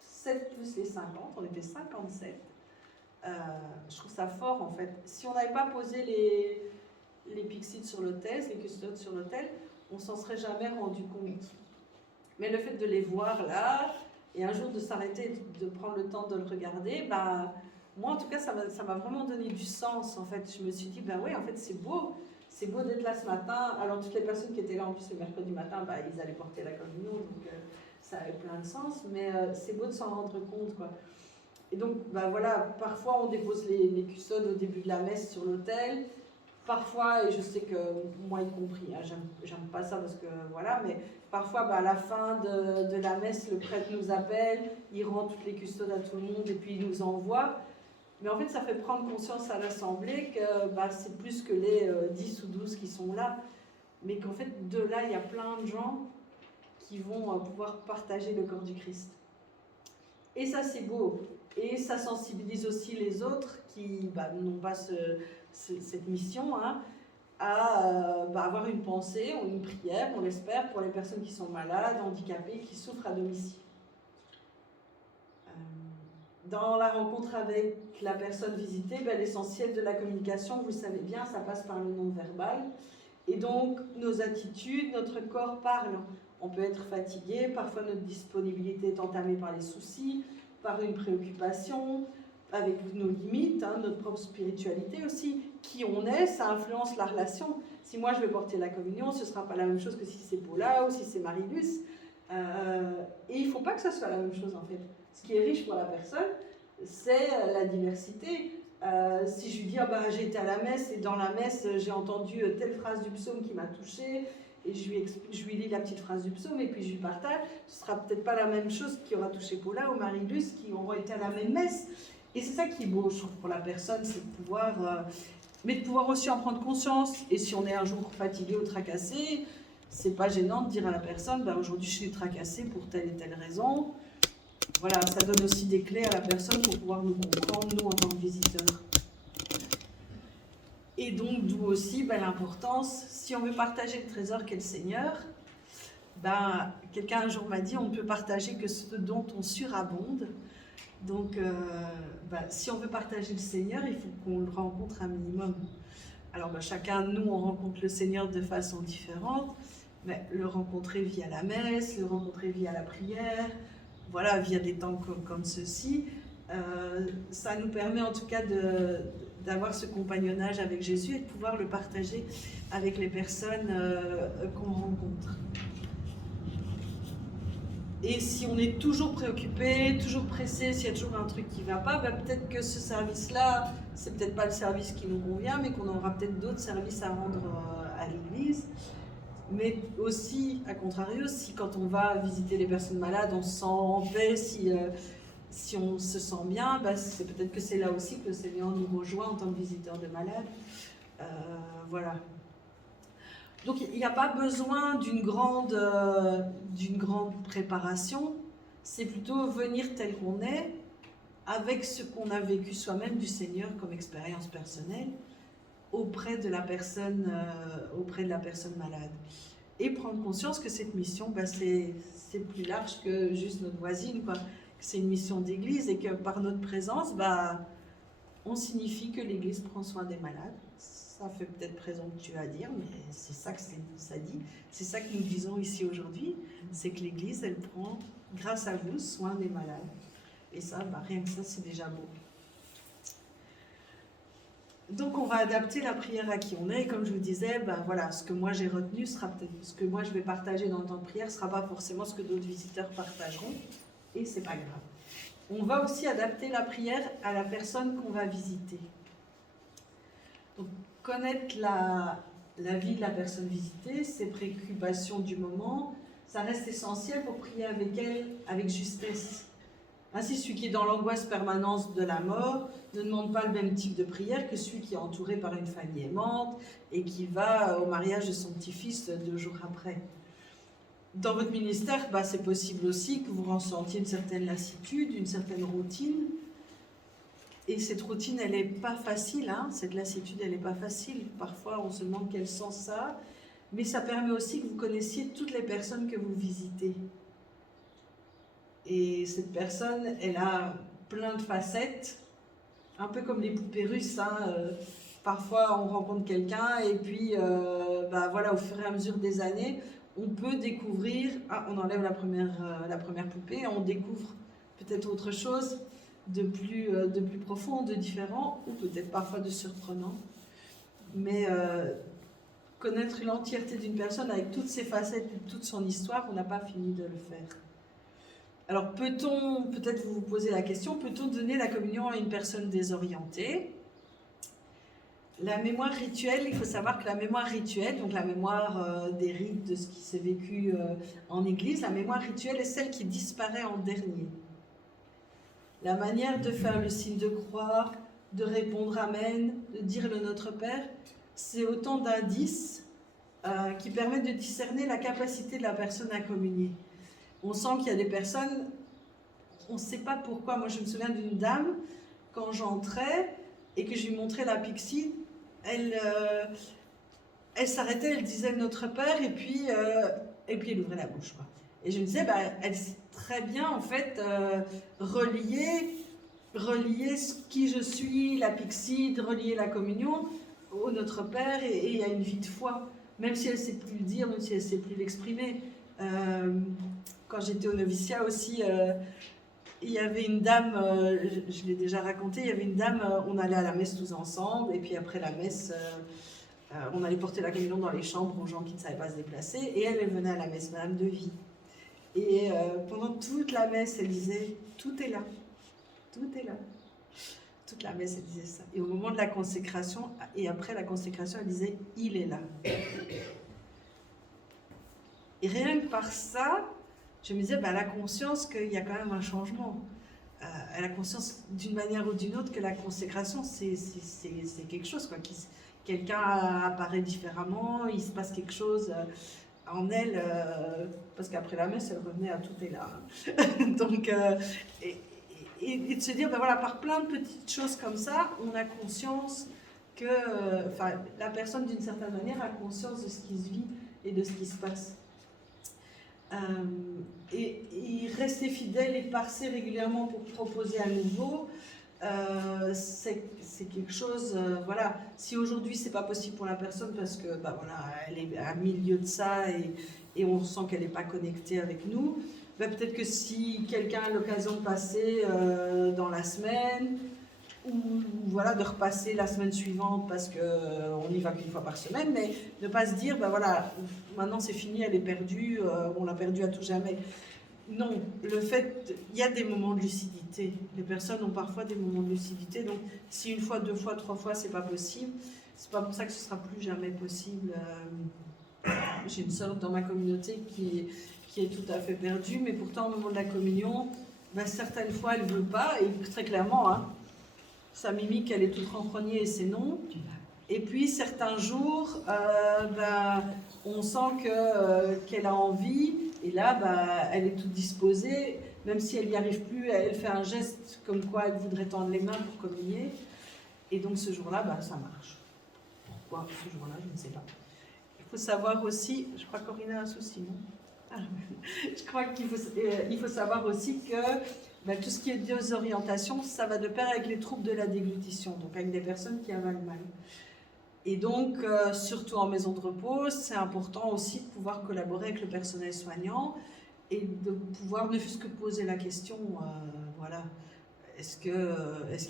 7 plus les 50, on était 57. Je trouve ça fort, en fait. Si on n'avait pas posé les pyxides sur l'autel, les custodes sur l'autel, on s'en serait jamais rendu compte. Mais le fait de les voir là, et un jour de s'arrêter, de prendre le temps de le regarder, moi en tout cas ça m'a vraiment donné du sens en fait. Je me suis dit, oui en fait c'est beau d'être là ce matin. Alors toutes les personnes qui étaient là en plus le mercredi matin, ils allaient porter la communion, donc ça avait plein de sens, mais c'est beau de s'en rendre compte, quoi. Et donc voilà, parfois on dépose les custodes au début de la messe sur l'autel. Parfois, et je sais que moi y compris, hein, j'aime pas ça parce que voilà, mais parfois à la fin de la messe, le prêtre nous appelle, il rend toutes les custodes à tout le monde et puis il nous envoie. Mais en fait, ça fait prendre conscience à l'Assemblée que c'est plus que les 10 ou 12 qui sont là, mais qu'en fait, de là, il y a plein de gens qui vont pouvoir partager le corps du Christ. Et ça, c'est beau. Et ça sensibilise aussi les autres qui n'ont pas cette mission, hein, à avoir une pensée ou une prière, on l'espère, pour les personnes qui sont malades, handicapées, qui souffrent à domicile. Dans la rencontre avec la personne visitée, l'essentiel de la communication, vous le savez bien, ça passe par le non-verbal. Et donc, nos attitudes, notre corps parle. On peut être fatigué, parfois notre disponibilité est entamée par les soucis, par une préoccupation, avec nos limites, hein, notre propre spiritualité aussi. Qui on est, ça influence la relation. Si moi je vais porter la communion, ce ne sera pas la même chose que si c'est Paula ou si c'est Marie-Luce. Et il ne faut pas que ce soit la même chose en fait. Ce qui est riche pour la personne, c'est la diversité. Si je lui dis, j'ai été à la messe et dans la messe j'ai entendu telle phrase du psaume qui m'a touchée, et je lui lis la petite phrase du psaume et puis je lui partage, ce sera peut-être pas la même chose qui aura touché Paula ou Marie-Luce qui auront été à la même messe. Et c'est ça qui est beau, je trouve, pour la personne, c'est de pouvoir, mais de pouvoir aussi en prendre conscience. Et si on est un jour fatigué ou tracassé, c'est pas gênant de dire à la personne, aujourd'hui je suis tracassé pour telle et telle raison. Voilà, ça donne aussi des clés à la personne pour pouvoir nous comprendre, nous en tant que visiteurs. Et donc, d'où aussi l'importance, si on veut partager le trésor qu'est le Seigneur, quelqu'un un jour m'a dit, on ne peut partager que ce dont on surabonde. Donc, si on veut partager le Seigneur, il faut qu'on le rencontre un minimum. Alors, chacun de nous, on rencontre le Seigneur de façon différente. Mais le rencontrer via la messe, le rencontrer via la prière, voilà, via des temps comme ceux-ci, ça nous permet en tout cas d'avoir ce compagnonnage avec Jésus et de pouvoir le partager avec les personnes qu'on rencontre. Et si on est toujours préoccupé, toujours pressé, s'il y a toujours un truc qui ne va pas, peut-être que ce service-là, c'est peut-être pas le service qui nous convient, mais qu'on aura peut-être d'autres services à rendre à l'église. Mais aussi, à contrario, si quand on va visiter les personnes malades, on se sent en paix, si on se sent bien, c'est peut-être que c'est là aussi que le Seigneur nous rejoint en tant que visiteur de malades. Voilà. Donc il n'y a pas besoin d'une grande préparation, c'est plutôt venir tel qu'on est, avec ce qu'on a vécu soi-même du Seigneur comme expérience personnelle, auprès de la personne malade. Et prendre conscience que cette mission, c'est plus large que juste notre voisine, quoi. C'est une mission d'église et que par notre présence, on signifie que l'église prend soin des malades. Ça fait peut-être présomptueux à dire, mais c'est ça que ça dit. C'est ça que nous disons ici aujourd'hui, c'est que l'église, elle prend, grâce à vous, soin des malades. Et ça, rien que ça, c'est déjà beau. Donc on va adapter la prière à qui on est, et comme je vous disais, voilà, ce que moi j'ai retenu sera peut-être ce que moi je vais partager dans le temps de prière, ne sera pas forcément ce que d'autres visiteurs partageront, et c'est pas grave. On va aussi adapter la prière à la personne qu'on va visiter. Donc connaître la vie de la personne visitée, ses préoccupations du moment, ça reste essentiel pour prier avec elle avec justesse. Ainsi, celui qui est dans l'angoisse permanente de la mort ne demande pas le même type de prière que celui qui est entouré par une famille aimante et qui va au mariage de son petit-fils 2 jours après. Dans votre ministère, c'est possible aussi que vous ressentiez une certaine lassitude, une certaine routine. Et cette routine, elle n'est pas facile, cette lassitude, elle n'est pas facile. Parfois, on se demande quel sens ça a, mais ça permet aussi que vous connaissiez toutes les personnes que vous visitez. Et cette personne, elle a plein de facettes, un peu comme les poupées russes. Parfois, on rencontre quelqu'un et puis, voilà, au fur et à mesure des années, on peut découvrir, on enlève la première poupée, on découvre peut-être autre chose de plus profond, de différent, ou peut-être parfois de surprenant. Mais connaître l'entièreté d'une personne avec toutes ses facettes et toute son histoire, on n'a pas fini de le faire. Alors peut-être vous posez la question, peut-on donner la communion à une personne désorientée? La mémoire rituelle, il faut savoir que la mémoire rituelle, donc la mémoire des rites, de ce qui s'est vécu en église, la mémoire rituelle est celle qui disparaît en dernier. La manière de faire le signe de croix, de répondre Amen, de dire le Notre Père, c'est autant d'indices qui permettent de discerner la capacité de la personne à communier. On sent qu'il y a des personnes, on ne sait pas pourquoi. Moi, je me souviens d'une dame, quand j'entrais et que je lui montrais la Pixie, elle s'arrêtait, elle disait Notre Père, et puis elle ouvrait la bouche, quoi. Et je me disais, elle sait très bien, en fait, relier qui je suis, la Pixie, relier la communion au Notre Père et à une vie de foi, même si elle ne sait plus le dire, même si elle ne sait plus l'exprimer. Quand j'étais au noviciat aussi, il y avait une dame, je l'ai déjà raconté, il y avait une dame, on allait à la messe tous ensemble, et puis après la messe, on allait porter la communion dans les chambres aux gens qui ne savaient pas se déplacer, et elle venait à la messe, Madame de Vie. Et pendant toute la messe, elle disait « Tout est là, tout est là ». Toute la messe, elle disait ça. Et au moment de la consécration, et après la consécration, elle disait « Il est là ». Et rien que par ça, je me disais, elle a conscience qu'il y a quand même un changement. Elle a conscience d'une manière ou d'une autre que la consécration, c'est quelque chose, quoi. Quelqu'un apparaît différemment, il se passe quelque chose en elle, parce qu'après la messe, elle revenait à tout est là. Donc, et de se dire, voilà, par plein de petites choses comme ça, on a conscience que la personne, d'une certaine manière, a conscience de ce qui se vit et de ce qui se passe. Et rester fidèle et passer régulièrement pour proposer à nouveau, c'est quelque chose, voilà. Si aujourd'hui c'est pas possible pour la personne parce que voilà, elle est à milieu de ça et on sent qu'elle n'est pas connectée avec nous, peut-être que si quelqu'un a l'occasion de passer dans la semaine, ou voilà, de repasser la semaine suivante parce qu'on n'y va qu'une fois par semaine, mais ne pas se dire, voilà, maintenant c'est fini, elle est perdue, on l'a perdue à tout jamais. Non, le fait, il y a des moments de lucidité. Les personnes ont parfois des moments de lucidité. Donc, si une fois, deux fois, trois fois, c'est pas possible, c'est pas pour ça que ce sera plus jamais possible. J'ai une sœur dans ma communauté qui est tout à fait perdue, mais pourtant, au moment de la communion, ben, certaines fois, elle ne veut pas, et très clairement, hein, sa mimique, elle est toute renfrognée et c'est non. Et puis, certains jours, ben, on sent qu'elle a envie, et là, ben, elle est toute disposée, même si elle n'y arrive plus, elle fait un geste comme quoi elle voudrait tendre les mains pour communier. Et donc, ce jour-là, ben, ça marche. Pourquoi ce jour-là, je ne sais pas. Il faut savoir aussi, je crois que Corinna a un souci, non? Je crois qu'il faut savoir aussi que ben, tout ce qui est désorientation, ça va de pair avec les troubles de la déglutition, donc avec des personnes qui avalent mal. Et donc, surtout en maison de repos, c'est important aussi de pouvoir collaborer avec le personnel soignant et de pouvoir ne fût-ce que poser la question, voilà, est-ce qu'il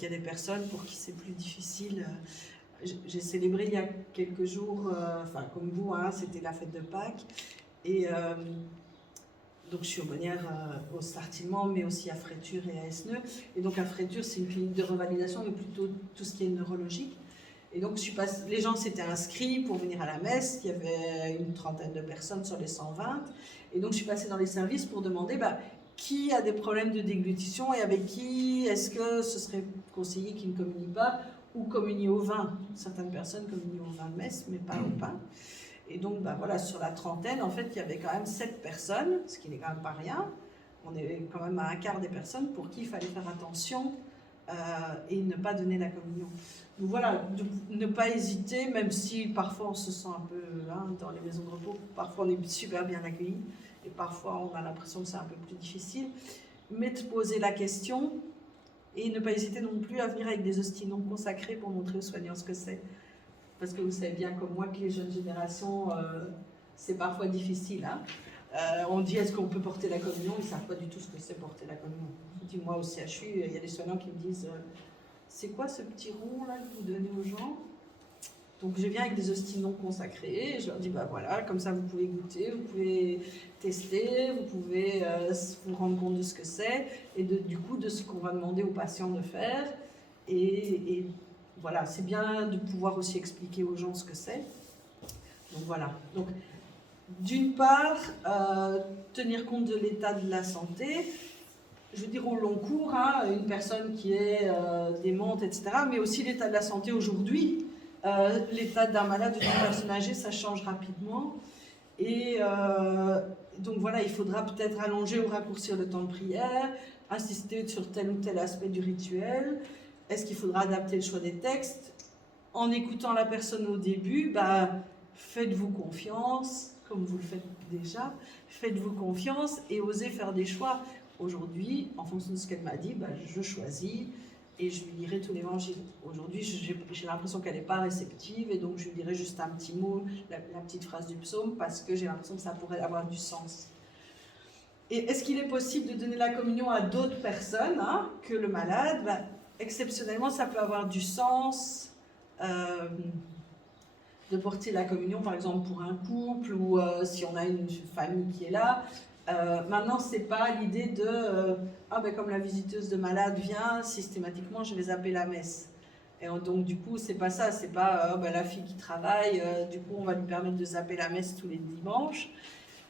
y a des personnes pour qui c'est plus difficile? J'ai célébré il y a quelques jours, enfin comme vous, hein, c'était la fête de Pâques, et donc je suis aumônière au Sartillement, mais aussi à Fréture et à Esneux. Et donc à Fréture, c'est une clinique de revalidation, mais plutôt tout ce qui est neurologique. Et donc les gens s'étaient inscrits pour venir à la messe, il y avait une trentaine de personnes sur les 120. Et donc je suis passée dans les services pour demander bah, qui a des problèmes de déglutition et avec qui est-ce que ce serait conseillé qui ne communie pas ou communier au vin. Certaines personnes communient au vin de messe, mais pas au pain. Et donc, bah voilà, sur la trentaine, en fait, il y avait quand même 7 personnes, ce qui n'est quand même pas rien. On est quand même à un quart des personnes pour qui il fallait faire attention et ne pas donner la communion. Donc voilà, ne pas hésiter, même si parfois on se sent un peu hein, dans les maisons de repos, parfois on est super bien accueillis et parfois on a l'impression que c'est un peu plus difficile. Mais de poser la question et ne pas hésiter non plus à venir avec des hosties non consacrées pour montrer aux soignants ce que c'est. Parce que vous savez bien comme moi que les jeunes générations, c'est parfois difficile. Hein. On dit est-ce qu'on peut porter la communion, ils ne savent pas du tout ce que c'est porter la communion. Je dis moi au CHU, il y a des soignants qui me disent c'est quoi ce petit rond là que vous donnez aux gens? Donc je viens avec des hosties non consacrées et je leur dis bah voilà, comme ça vous pouvez goûter, vous pouvez tester, vous pouvez vous rendre compte de ce que c'est et du coup de ce qu'on va demander aux patients de faire. Et voilà, c'est bien de pouvoir aussi expliquer aux gens ce que c'est. Donc voilà. Donc, d'une part, tenir compte de l'état de la santé. Je veux dire au long cours, hein, une personne qui est démente, etc. Mais aussi l'état de la santé aujourd'hui. L'état d'un malade ou d'une personne âgée, ça change rapidement. Et donc voilà, il faudra peut-être allonger ou raccourcir le temps de prière, insister sur tel ou tel aspect du rituel. Est-ce qu'il faudra adapter le choix des textes? En écoutant la personne au début, bah, faites-vous confiance, comme vous le faites déjà, faites-vous confiance et osez faire des choix. Aujourd'hui, en fonction de ce qu'elle m'a dit, bah, je choisis et je lui dirai tout l'évangile. Aujourd'hui, j'ai l'impression qu'elle n'est pas réceptive et donc je lui dirai juste un petit mot, la petite phrase du psaume, parce que j'ai l'impression que ça pourrait avoir du sens. Et est-ce qu'il est possible de donner la communion à d'autres personnes hein, que le malade? Bah, exceptionnellement, ça peut avoir du sens de porter la communion, par exemple, pour un couple ou si on a une famille qui est là. Maintenant, ce n'est pas l'idée de ah ben comme la visiteuse de malade vient, systématiquement, je vais zapper la messe. Et donc, du coup, c'est pas ça. C'est pas ben, la fille qui travaille, du coup, on va lui permettre de zapper la messe tous les dimanches.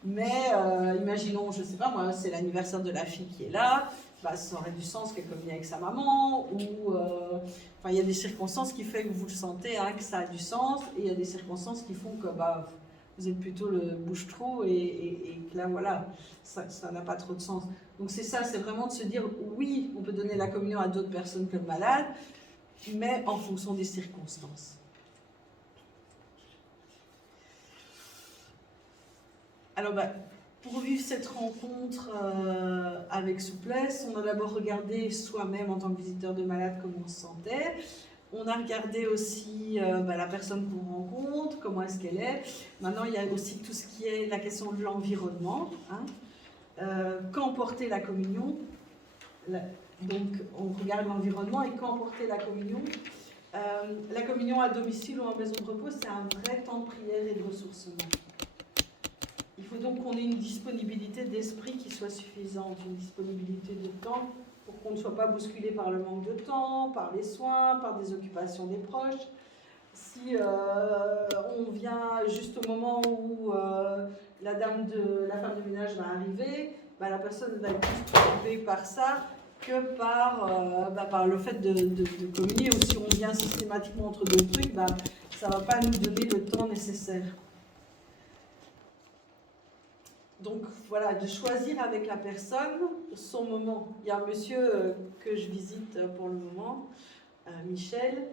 Mais imaginons, je ne sais pas moi, c'est l'anniversaire de la fille qui est là. Bah, ça aurait du sens qu'elle communie avec sa maman, ou il y a des circonstances qui font que vous le sentez, hein, que ça a du sens, et il y a des circonstances qui font que bah, vous êtes plutôt le bouche-trou, et que là, voilà, ça n'a pas trop de sens. Donc c'est ça, c'est vraiment de se dire, oui, on peut donner la communion à d'autres personnes que le malade, mais en fonction des circonstances. Alors, bah, pour vivre cette rencontre avec souplesse, on a d'abord regardé soi-même en tant que visiteur de malade comment on se sentait. On a regardé aussi la personne qu'on rencontre, comment est-ce qu'elle est. Maintenant, il y a aussi tout ce qui est la question de l'environnement. Hein. Quand porter la communion, donc on regarde l'environnement et quand porter la communion. La communion à domicile ou en maison de repos, c'est un vrai temps de prière et de ressourcement. Il faut donc qu'on ait une disponibilité d'esprit qui soit suffisante, une disponibilité de temps pour qu'on ne soit pas bousculé par le manque de temps, par les soins, par des occupations des proches. Si on vient juste au moment où la femme de ménage va arriver, bah, la personne va être plus préoccupée par ça que par le fait de communier. Ou si on vient systématiquement entre deux trucs, bah, ça ne va pas nous donner le temps nécessaire. Donc voilà, de choisir avec la personne son moment. Il y a un monsieur que je visite pour le moment, Michel.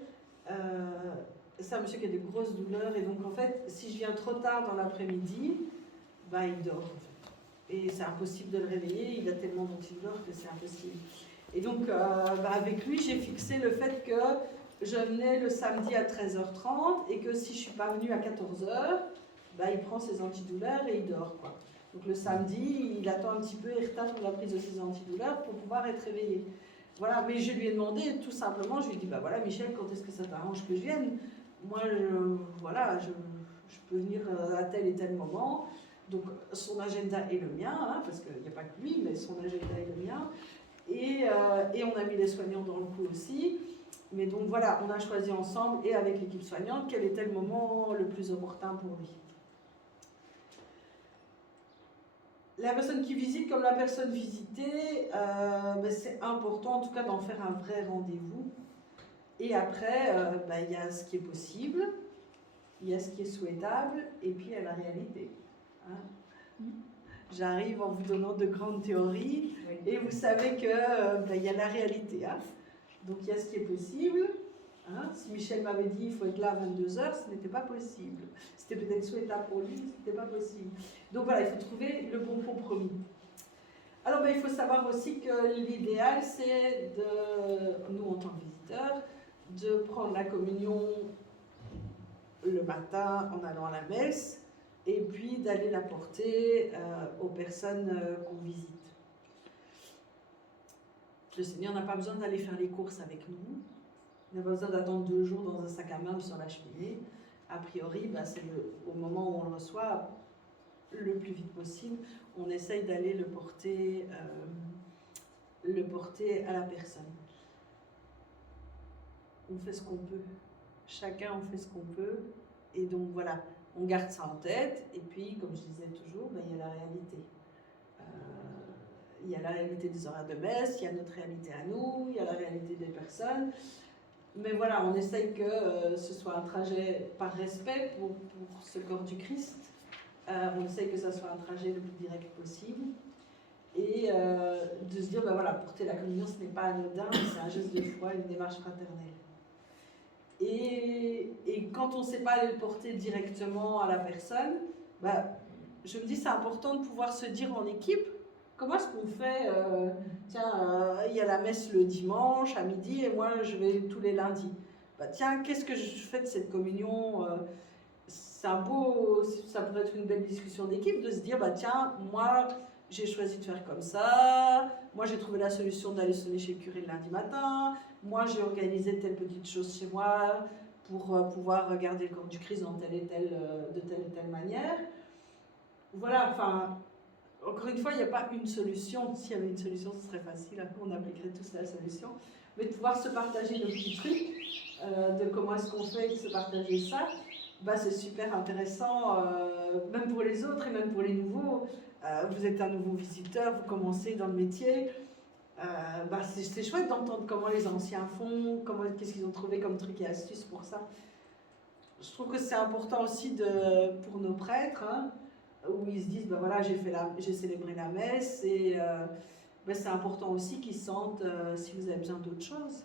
C'est un monsieur qui a de grosses douleurs et donc en fait, si je viens trop tard dans l'après-midi, bah, il dort. Et c'est impossible de le réveiller, il a tellement d'antidouleurs que c'est impossible. Et donc avec lui, j'ai fixé le fait que je venais le samedi à 13h30 et que si je ne suis pas venue à 14h, bah, il prend ses antidouleurs et il dort, quoi. Donc le samedi, il attend un petit peu, il retarde la prise de ses antidouleurs pour pouvoir être réveillé. Voilà, mais je lui ai demandé tout simplement, je lui ai dit, bah voilà Michel, quand est-ce que ça t'arrange que je vienne? Moi, je peux venir à tel et tel moment. Donc son agenda est le mien, hein, parce qu'il n'y a pas que lui, mais son agenda est le mien. Et on a mis les soignants dans le coup aussi. Mais donc voilà, on a choisi ensemble et avec l'équipe soignante quel était le moment le plus opportun pour lui. La personne qui visite comme la personne visitée, c'est important en tout cas d'en faire un vrai rendez-vous. Et après, il y a ce qui est possible, il y a ce qui est souhaitable, et puis il y a la réalité. Hein. J'arrive en vous donnant de grandes théories, et vous savez qu'il y a la réalité. Hein. Donc il y a ce qui est possible. Hein. Si Michel m'avait dit il faut être là à 22h, ce n'était pas possible. C'était peut-être souhaitable pour lui, ce n'était pas possible. Donc voilà, il faut trouver le bon compromis. Alors il faut savoir aussi que l'idéal, c'est nous en tant que visiteurs, de prendre la communion le matin en allant à la messe et puis d'aller la porter aux personnes qu'on visite. Le Seigneur n'a pas besoin d'aller faire les courses avec nous. Il n'a pas besoin d'attendre 2 jours dans un sac à main sur la cheminée. A priori, c'est au moment où on le reçoit, le plus vite possible, on essaye d'aller le porter à la personne. On fait ce qu'on peut. Chacun, on fait ce qu'on peut. Et donc voilà, on garde ça en tête. Et puis, comme je disais toujours, il y a la réalité. Il y a la réalité des horaires de messe, il y a notre réalité à nous, il y a la réalité des personnes. Mais voilà, on essaye que ce soit un trajet par respect pour ce corps du Christ. On essaye que ça soit un trajet le plus direct possible. Et de se dire, porter la communion, ce n'est pas anodin, c'est un geste de foi, une démarche fraternelle. Et quand on ne sait pas aller le porter directement à la personne, je me dis c'est important de pouvoir se dire en équipe, comment est-ce qu'on fait il y a la messe le dimanche à midi et moi je vais tous les lundis. Qu'est-ce que je fais de cette communion ça pourrait être une belle discussion d'équipe de se dire, moi j'ai choisi de faire comme ça, moi j'ai trouvé la solution d'aller sonner chez le curé le lundi matin, moi j'ai organisé telle petite chose chez moi pour pouvoir regarder le corps du Christ de telle et telle manière. Voilà, encore une fois, il n'y a pas une solution. S'il y avait une solution, ce serait facile, on appliquerait tous la solution. Mais de pouvoir se partager nos petits trucs, de comment est-ce qu'on fait, de se partager ça, c'est super intéressant, même pour les autres et même pour les nouveaux. Vous êtes un nouveau visiteur, vous commencez dans le métier. C'est chouette d'entendre comment les anciens font, qu'est-ce qu'ils ont trouvé comme trucs et astuces pour ça. Je trouve que c'est important aussi pour nos prêtres, où ils se disent, j'ai célébré la messe, et c'est important aussi qu'ils sentent, si vous avez besoin d'autre chose.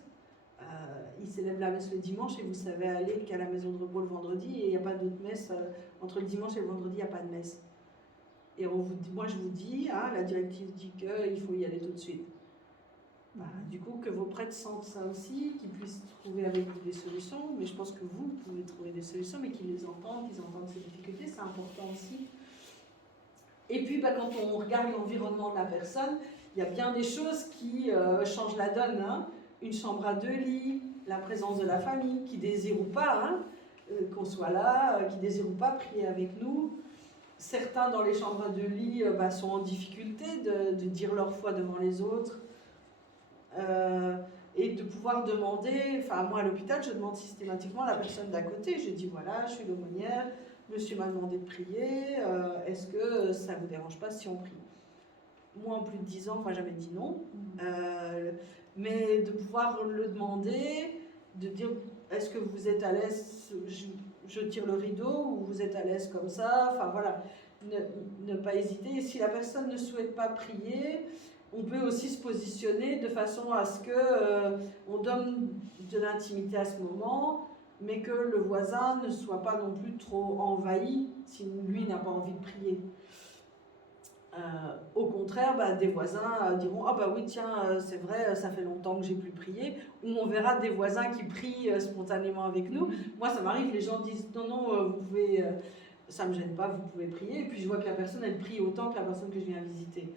Ils célèbrent la messe le dimanche et vous savez aller qu'à la maison de repos le vendredi, et il n'y a pas d'autre messe, entre le dimanche et le vendredi, il n'y a pas de messe. Et moi je vous dis, la directive dit qu'il faut y aller tout de suite. Du coup, que vos prêtres sentent ça aussi, qu'ils puissent trouver avec vous des solutions, mais je pense que vous pouvez trouver des solutions, mais qu'ils les entendent, qu'ils entendent ces difficultés, c'est important aussi. Et puis, quand on regarde l'environnement de la personne, il y a bien des choses qui changent la donne. Une chambre à 2 lits, la présence de la famille, qui désire ou pas qu'on soit là, qui désire ou pas prier avec nous. certains dans les chambres de lit sont en difficulté de dire leur foi devant les autres. Et de pouvoir demander, enfin moi à l'hôpital, je demande systématiquement à la personne d'à côté, je dis voilà, je suis l'aumônière, monsieur m'a demandé de prier, est-ce que ça ne vous dérange pas si on prie? Moi en plus de 10 ans, moi j'avais dit non, mais de pouvoir le demander, de dire est-ce que vous êtes à l'aise, je tire le rideau, ou vous êtes à l'aise comme ça, enfin voilà, ne pas hésiter. Et si la personne ne souhaite pas prier, on peut aussi se positionner de façon à ce que on donne de l'intimité à ce moment, mais que le voisin ne soit pas non plus trop envahi si lui n'a pas envie de prier. Au contraire, des voisins diront « Ah bah oui, tiens, c'est vrai, ça fait longtemps que j'ai plus prié », ou on verra des voisins qui prient spontanément avec nous. Moi, ça m'arrive, les gens disent « Non, non, vous pouvez, ça me gêne pas, vous pouvez prier », et puis je vois que la personne, elle prie autant que la personne que je viens visiter.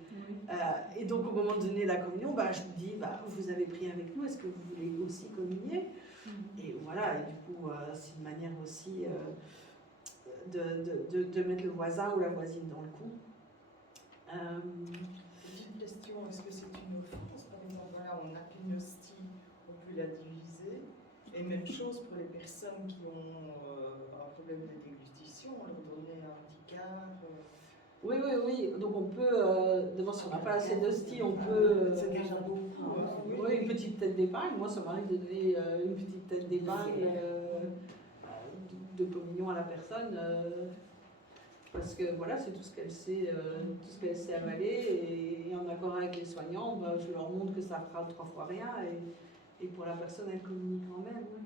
Et donc, au moment de donner la communion, je vous dis « Vous avez prié avec nous, est-ce que vous voulez aussi communier ?» Et voilà, et du coup, c'est une manière aussi de mettre le voisin ou la voisine dans le coup. Petite question, est-ce que c'est une offense? Par exemple, voilà, on a une hostie, on peut la diviser. Et même chose pour les personnes qui ont un problème de déglutition, on leur donnait un petit quart. Oui. Donc on peut, devant si on n'a pas assez d'hostie, on peut. C'est déjà beaucoup. Oui, une petite tête d'épingle. Moi, ça m'arrive de donner une petite tête d'épingle de communion à la personne. Parce que voilà, c'est tout ce qu'elle sait avaler, et en accord avec les soignants, je leur montre que ça fera 3 fois rien, et pour la personne, elle communique quand même. Oui.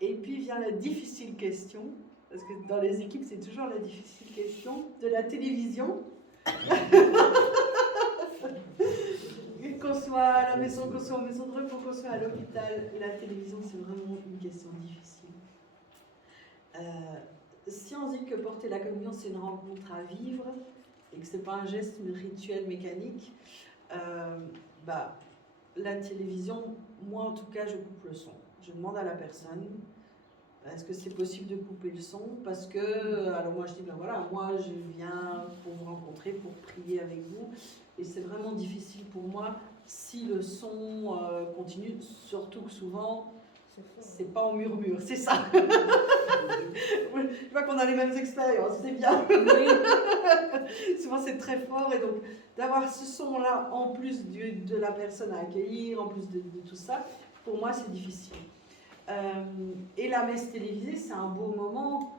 Et puis vient la difficile question, parce que dans les équipes, c'est toujours la difficile question, de la télévision. Qu'on soit à la maison, qu'on soit en maison de repos, qu'on soit à l'hôpital, la télévision, c'est vraiment une question difficile. Si on dit que porter la communion, c'est une rencontre à vivre, et que ce n'est pas un geste, mais un rituel mécanique, la télévision, moi en tout cas, je coupe le son. Je demande à la personne, est-ce que c'est possible de couper le son? Parce que, alors moi je dis, moi je viens pour vous rencontrer, pour prier avec vous, et c'est vraiment difficile pour moi si le son continue, surtout que souvent, c'est pas en murmure, c'est ça. Je vois qu'on a les mêmes expériences, c'est bien. Souvent c'est très fort, et donc d'avoir ce son-là en plus de la personne à accueillir, en plus de tout ça, pour moi c'est difficile. Et la messe télévisée, c'est un beau moment,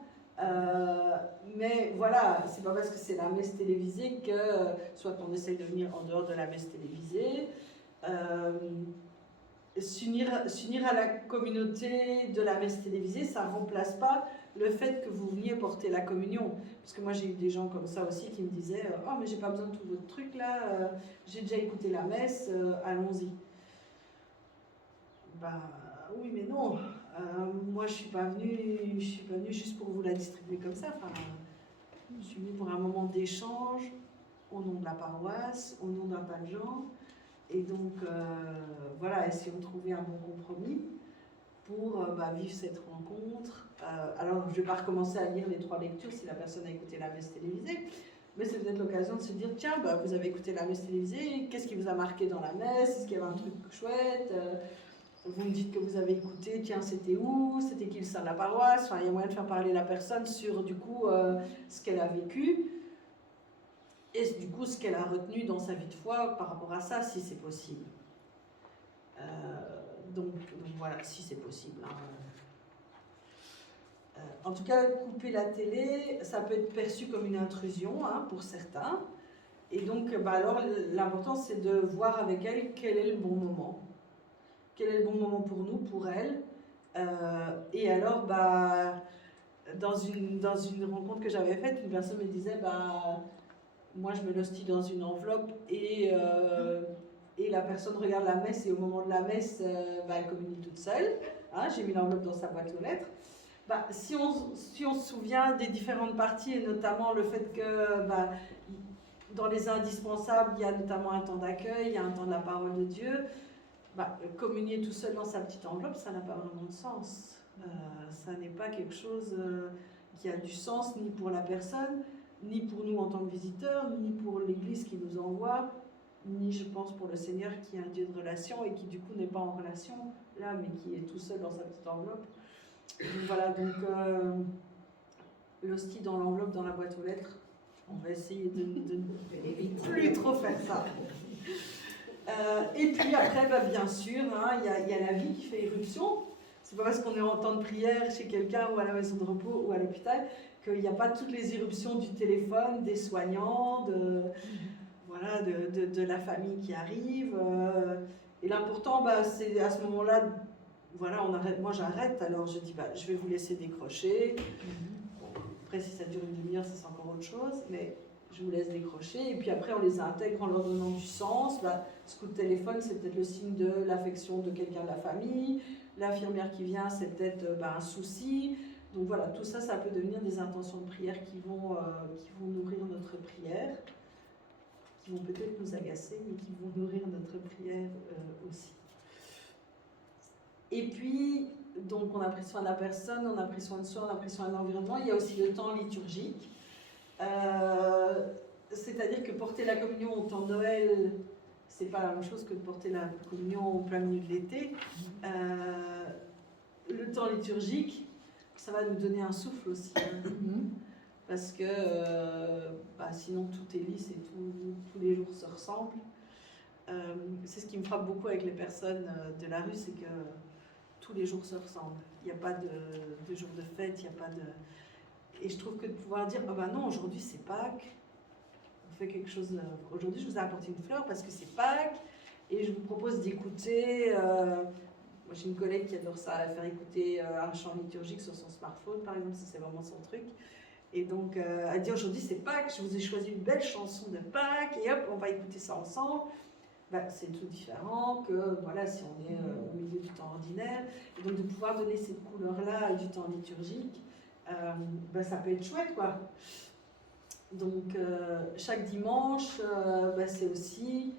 mais voilà, c'est pas parce que c'est la messe télévisée que soit on essaye de venir en dehors de la messe télévisée. S'unir à la communauté de la messe télévisée, ça ne remplace pas le fait que vous veniez porter la communion. Parce que moi, j'ai eu des gens comme ça aussi qui me disaient « Oh, mais j'ai pas besoin de tout votre truc là, j'ai déjà écouté la messe, allons-y. » Oui, mais non. Moi, je suis pas venue juste pour vous la distribuer comme ça. Enfin, je suis venue pour un moment d'échange au nom de la paroisse, au nom d'un tas de gens. Et donc, voilà, essayons de trouver un bon compromis pour vivre cette rencontre. Alors, je ne vais pas recommencer à lire les 3 lectures si la personne a écouté la messe télévisée, mais c'est peut-être l'occasion de se dire, tiens, vous avez écouté la messe télévisée, qu'est-ce qui vous a marqué dans la messe? Est-ce qu'il y avait un truc chouette? Vous me dites que vous avez écouté, tiens, c'était où? C'était qui le saint de la paroisse? Enfin, il y a moyen de faire parler la personne sur, du coup, ce qu'elle a vécu. Et du coup, ce qu'elle a retenu dans sa vie de foi par rapport à ça, si c'est possible. Donc voilà, si c'est possible. En tout cas, couper la télé, ça peut être perçu comme une intrusion pour certains. Et donc, alors, l'important, c'est de voir avec elle quel est le bon moment. Quel est le bon moment pour nous, pour elle. Et alors, dans une rencontre que j'avais faite, une personne me disait, moi, je mets l'hostie dans une enveloppe, et la personne regarde la messe, et au moment de la messe, elle communie toute seule. J'ai mis l'enveloppe dans sa boîte aux lettres. Si on se souvient des différentes parties, et notamment le fait que dans les indispensables, il y a notamment un temps d'accueil, il y a un temps de la parole de Dieu, communier tout seul dans sa petite enveloppe, ça n'a pas vraiment de sens. Ça n'est pas quelque chose... qui a du sens ni pour la personne, ni pour nous en tant que visiteurs, ni pour l'Église qui nous envoie, ni je pense pour le Seigneur qui est un Dieu de relation et qui du coup n'est pas en relation là, mais qui est tout seul dans sa petite enveloppe. Donc voilà, donc l'hostie dans l'enveloppe, dans la boîte aux lettres, on va essayer de ne plus trop faire ça. Et puis après, bah, bien sûr, hein, y a la vie qui fait éruption. C'est pas parce qu'on est en temps de prière chez quelqu'un ou à la maison de repos ou à l'hôpital qu'il n'y a pas toutes les éruptions du téléphone, des soignants, voilà, de la famille qui arrive. Et l'important, bah, c'est à ce moment-là, voilà, moi j'arrête, alors je dis, bah, je vais vous laisser décrocher. Bon, après, si ça dure une demi-heure, c'est encore autre chose, mais je vous laisse décrocher. Et puis après, on les intègre en leur donnant du sens. Bah, ce coup de téléphone, c'est peut-être le signe de l'affection de quelqu'un de la famille. L'infirmière qui vient, c'est peut-être un souci. Donc voilà, tout ça, ça peut devenir des intentions de prière qui vont nourrir notre prière, qui vont peut-être nous agacer, mais qui vont nourrir notre prière aussi. Et puis, donc on a pris soin de la personne, on a pris soin de soi, on a pris soin de l'environnement. Il y a aussi le temps liturgique. C'est-à-dire que porter la communion au temps de Noël, c'est pas la même chose que de porter la communion au plein milieu de l'été. Le temps liturgique, ça va nous donner un souffle aussi. Hein. Parce que sinon tout est lisse et tous les jours se ressemblent. C'est ce qui me frappe beaucoup avec les personnes de la rue, c'est que tous les jours se ressemblent. Il n'y a pas de jour de fête, il n'y a pas de... Et je trouve que de pouvoir dire, non, aujourd'hui c'est Pâques, on fait quelque chose, aujourd'hui je vous ai apporté une fleur parce que c'est Pâques, et je vous propose d'écouter, moi j'ai une collègue qui adore ça, faire écouter un chant liturgique sur son smartphone par exemple, si c'est vraiment son truc. Et donc elle dit aujourd'hui c'est Pâques, je vous ai choisi une belle chanson de Pâques, et hop, on va écouter ça ensemble. C'est tout différent que voilà, si on est au milieu du temps ordinaire. Et donc de pouvoir donner cette couleur-là du temps liturgique, ça peut être chouette, quoi. Donc chaque dimanche, c'est aussi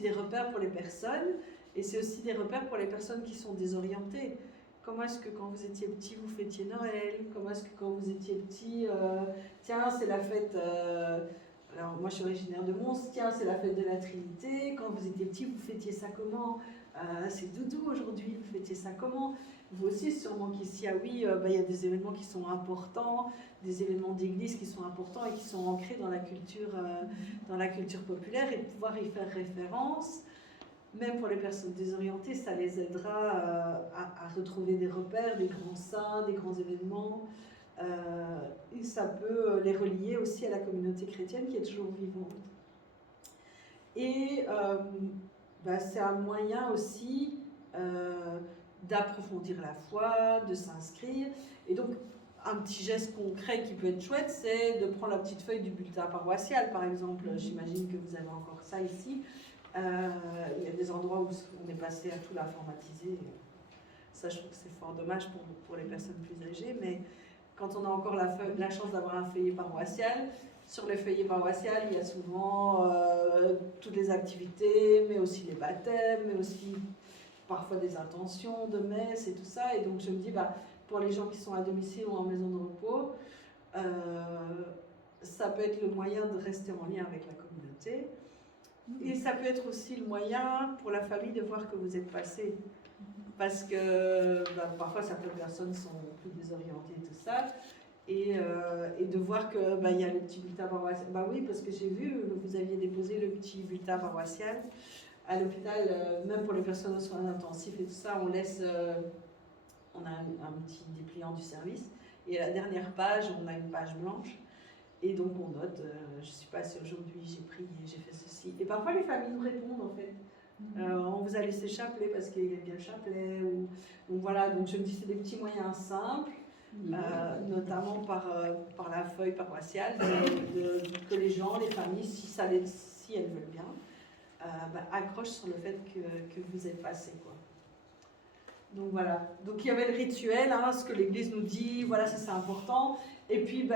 des repères pour les personnes, et c'est aussi des repères pour les personnes qui sont désorientées. Comment est-ce que quand vous étiez petit, vous fêtiez Noël? Comment est-ce que quand vous étiez petit, tiens, c'est la fête... alors moi je suis originaire de Mons, tiens, c'est la fête de la Trinité. Quand vous étiez petit, vous fêtiez ça comment? C'est doudou aujourd'hui, vous fêtiez ça comment? Vous aussi, sûrement qu'ici, il y a des événements qui sont importants, des événements d'église qui sont importants et qui sont ancrés dans la culture populaire, et de pouvoir y faire référence, même pour les personnes désorientées, ça les aidera à retrouver des repères, des grands saints, des grands événements. Et ça peut les relier aussi à la communauté chrétienne qui est toujours vivante. Et c'est un moyen aussi d'approfondir la foi, de s'inscrire. Et donc, un petit geste concret qui peut être chouette, c'est de prendre la petite feuille du bulletin paroissial, par exemple. J'imagine que vous avez encore ça ici. Il y a des endroits où on est passé à tout l'informatiser. Ça, je trouve que c'est fort dommage pour les personnes plus âgées, mais quand on a encore la chance d'avoir un feuillet paroissial, sur le feuillet paroissial, il y a souvent toutes les activités, mais aussi les baptêmes, mais aussi parfois des intentions de messe et tout ça. Et donc je me dis, pour les gens qui sont à domicile ou en maison de repos, ça peut être le moyen de rester en lien avec la communauté. Et ça peut être aussi le moyen pour la famille de voir que vous êtes passé. Parce que parfois certaines personnes sont plus désorientées et tout ça. Et de voir qu'il y a le petit bulletin paroissial. Oui, parce que j'ai vu que vous aviez déposé le petit bulletin paroissial. À l'hôpital, même pour les personnes aux soins intensifs et tout ça, on a un petit dépliant du service. Et à la dernière page, on a une page blanche. Et donc on note, je ne suis pas sûre aujourd'hui, j'ai prié, j'ai fait ceci. Et parfois les familles nous répondent en fait. On vous a laissé chapelet parce qu'il y a bien le chapelet. Donc voilà, donc je me dis c'est des petits moyens simples, notamment par la feuille paroissiale, que les gens, les familles, si elles veulent bien, accrochent sur le fait que vous êtes passé, quoi. Donc voilà, donc il y avait le rituel, ce que l'Église nous dit, voilà, ça c'est important. Et puis,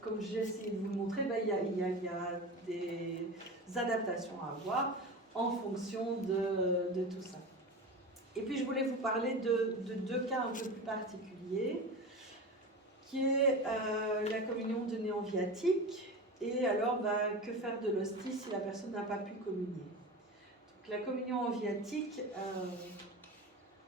comme j'ai essayé de vous le montrer, il y a des adaptations à avoir en fonction de tout ça. Et puis, je voulais vous parler de deux cas un peu plus particuliers. qui est la communion donnée en viatique. Et alors, que faire de l'hostie si la personne n'a pas pu communier? Donc, la communion en viatique,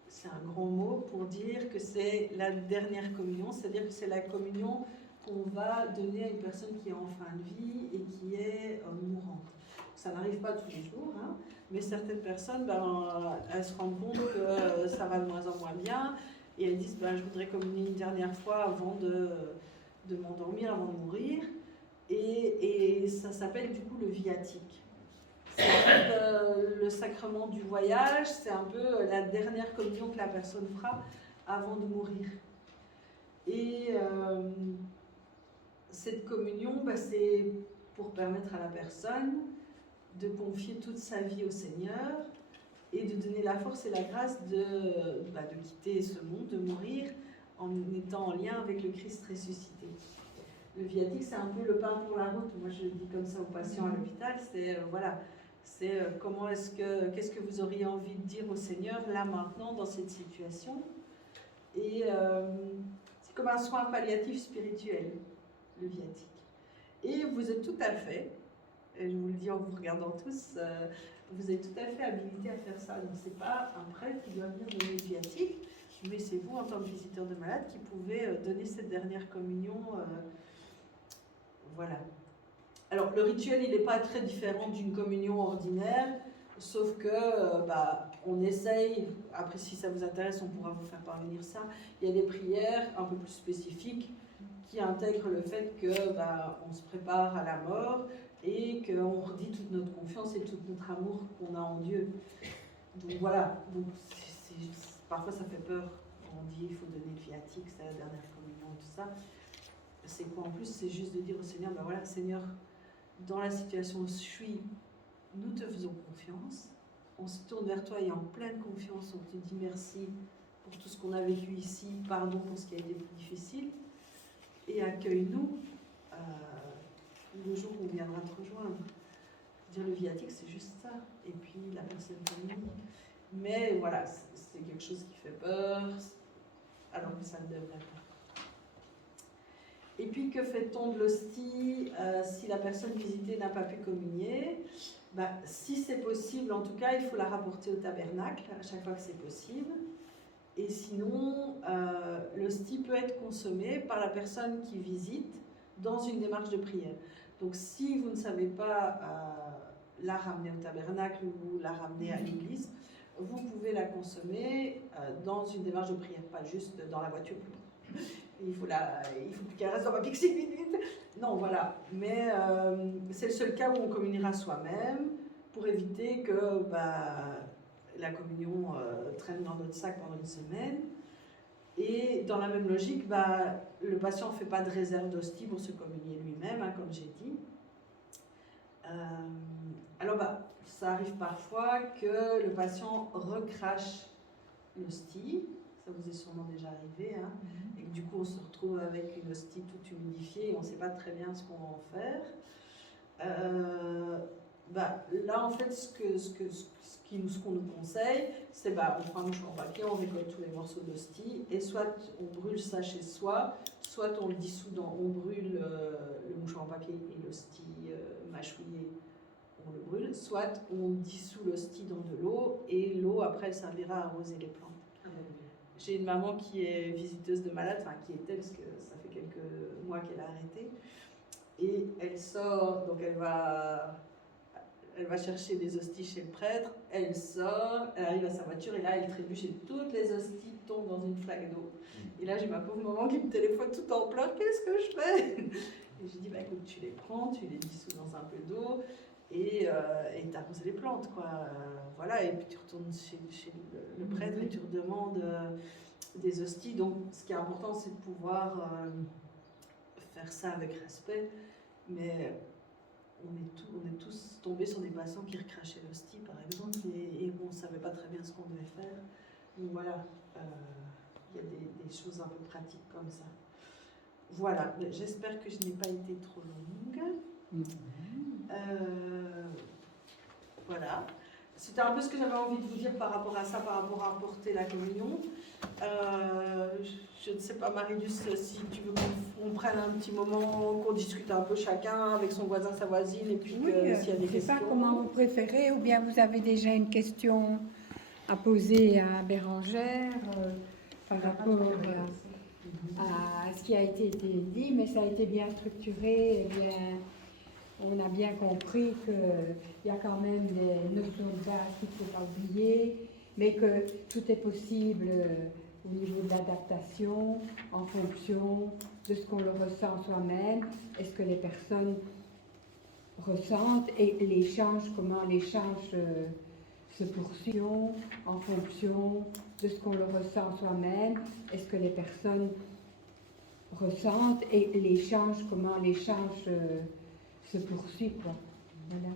c'est un grand mot pour dire que c'est la dernière communion, c'est-à-dire que c'est la communion qu'on va donner à une personne qui est en fin de vie et qui est mourante. Ça n'arrive pas tous les jours, hein, mais certaines personnes, elles se rendent compte que ça va de moins en moins bien et elles disent je voudrais communier une dernière fois avant de m'endormir, avant de mourir. Et ça s'appelle du coup le viatique. C'est en fait, le sacrement du voyage, c'est un peu la dernière communion que la personne fera avant de mourir. Et cette communion, c'est pour permettre à la personne de confier toute sa vie au Seigneur et de donner la force et la grâce de quitter ce monde, de mourir en étant en lien avec le Christ ressuscité. Le viatique, c'est un peu le pain pour la route. Moi, je le dis comme ça aux patients à l'hôpital. C'est qu'est-ce que vous auriez envie de dire au Seigneur là maintenant dans cette situation. Et c'est comme un soin palliatif spirituel, le viatique. Et vous êtes tout à fait, et je vous le dis en vous regardant tous, vous êtes tout à fait habilité à faire ça. Donc c'est pas un prêtre qui doit venir donner le viatique, mais c'est vous en tant que visiteur de malade qui pouvez donner cette dernière communion. Voilà. Alors le rituel, il n'est pas très différent d'une communion ordinaire, sauf que on essaye, après si ça vous intéresse, on pourra vous faire parvenir ça. Il y a des prières un peu plus spécifiques qui intègrent le fait que on se prépare à la mort et qu'on redit toute notre confiance et tout notre amour qu'on a en Dieu. Donc voilà, donc parfois ça fait peur. On dit il faut donner le viatique, c'est la dernière communion et tout ça. C'est quoi en plus? C'est juste de dire au Seigneur, voilà Seigneur, dans la situation où je suis, nous te faisons confiance. On se tourne vers toi et en pleine confiance, on te dit merci pour tout ce qu'on a vécu ici, pardon pour ce qui a été plus difficile, et accueille-nous le jour où on viendra te rejoindre. Dire le viatique, c'est juste ça. Et puis la personne communie. Mais voilà, c'est quelque chose qui fait peur, alors que ça ne devrait pas. Et puis que fait-on de l'hostie si la personne visitée n'a pas pu communier? Si c'est possible, en tout cas, il faut la rapporter au tabernacle à chaque fois que c'est possible. Et sinon, l'hostie peut être consommée par la personne qui visite dans une démarche de prière. Donc si vous ne savez pas la ramener au tabernacle ou la ramener à l'église, vous pouvez la consommer dans une démarche de prière, pas juste dans la voiture. Il faut plus qu'elle reste dans ma pixie minute. Non, voilà. Mais c'est le seul cas où on communiera soi-même pour éviter que la communion traîne dans notre sac pendant une semaine. Et dans la même logique, le patient ne fait pas de réserve d'hostie pour se communier lui-même, comme j'ai dit. Alors, ça arrive parfois que le patient recrache l'hostie. Ça vous est sûrement déjà arrivé, et que du coup on se retrouve avec une hostie toute humidifiée et on ne sait pas très bien ce qu'on va en faire. Là en fait ce qu'on nous conseille, c'est on prend un mouchoir en papier, on récolte tous les morceaux d'hostie et soit on brûle ça chez soi, soit on le dissout on brûle le mouchoir en papier et l'hostie mâchouillée, on le brûle, soit on dissout l'hostie dans de l'eau et l'eau après elle servira à arroser les plantes. J'ai une maman qui est visiteuse de malades, qui était parce que ça fait quelques mois qu'elle a arrêté. Et elle sort, donc elle va chercher des hosties chez le prêtre, elle sort, elle arrive à sa voiture et là elle trébuche et toutes les hosties tombent dans une flaque d'eau. Et là j'ai ma pauvre maman qui me téléphone tout en pleurs, qu'est-ce que je fais? Et je dis, écoute, tu les prends, tu les dissous dans un peu d'eau et t'arroses les plantes, quoi. Voilà, et puis tu retournes chez le prêtre et tu redemandes des hosties. Donc ce qui est important, c'est de pouvoir faire ça avec respect, mais on est tous tombés sur des patients qui recrachaient l'hostie, par exemple, et on ne savait pas très bien ce qu'on devait faire. Donc voilà, il y a des choses un peu pratiques comme ça. Voilà, j'espère que je n'ai pas été trop longue. Voilà. c'était un peu ce que j'avais envie de vous dire par rapport à ça, par rapport à porter la communion. Je ne sais pas, Marie-Luce, si tu veux qu'on prenne un petit moment, qu'on discute un peu chacun avec son voisin, sa voisine, et puis Oui, s'il y a des je ne sais questions. pas comment vous préférez, ou bien vous avez déjà une question à poser à Bérangère par rapport à ce qui a été dit, mais ça a été bien structuré, et bien, on a bien compris qu'il y a quand même des notions de base qu'il ne faut pas oublier, mais que tout est possible au niveau de l'adaptation en fonction de ce qu'on le ressent soi-même et ce que les personnes ressentent et l'échange, comment l'échange se poursuit en fonction de ce qu'on le ressent soi-même et ce que les personnes ressentent et l'échange, comment l'échange se poursuit, quoi. Voilà.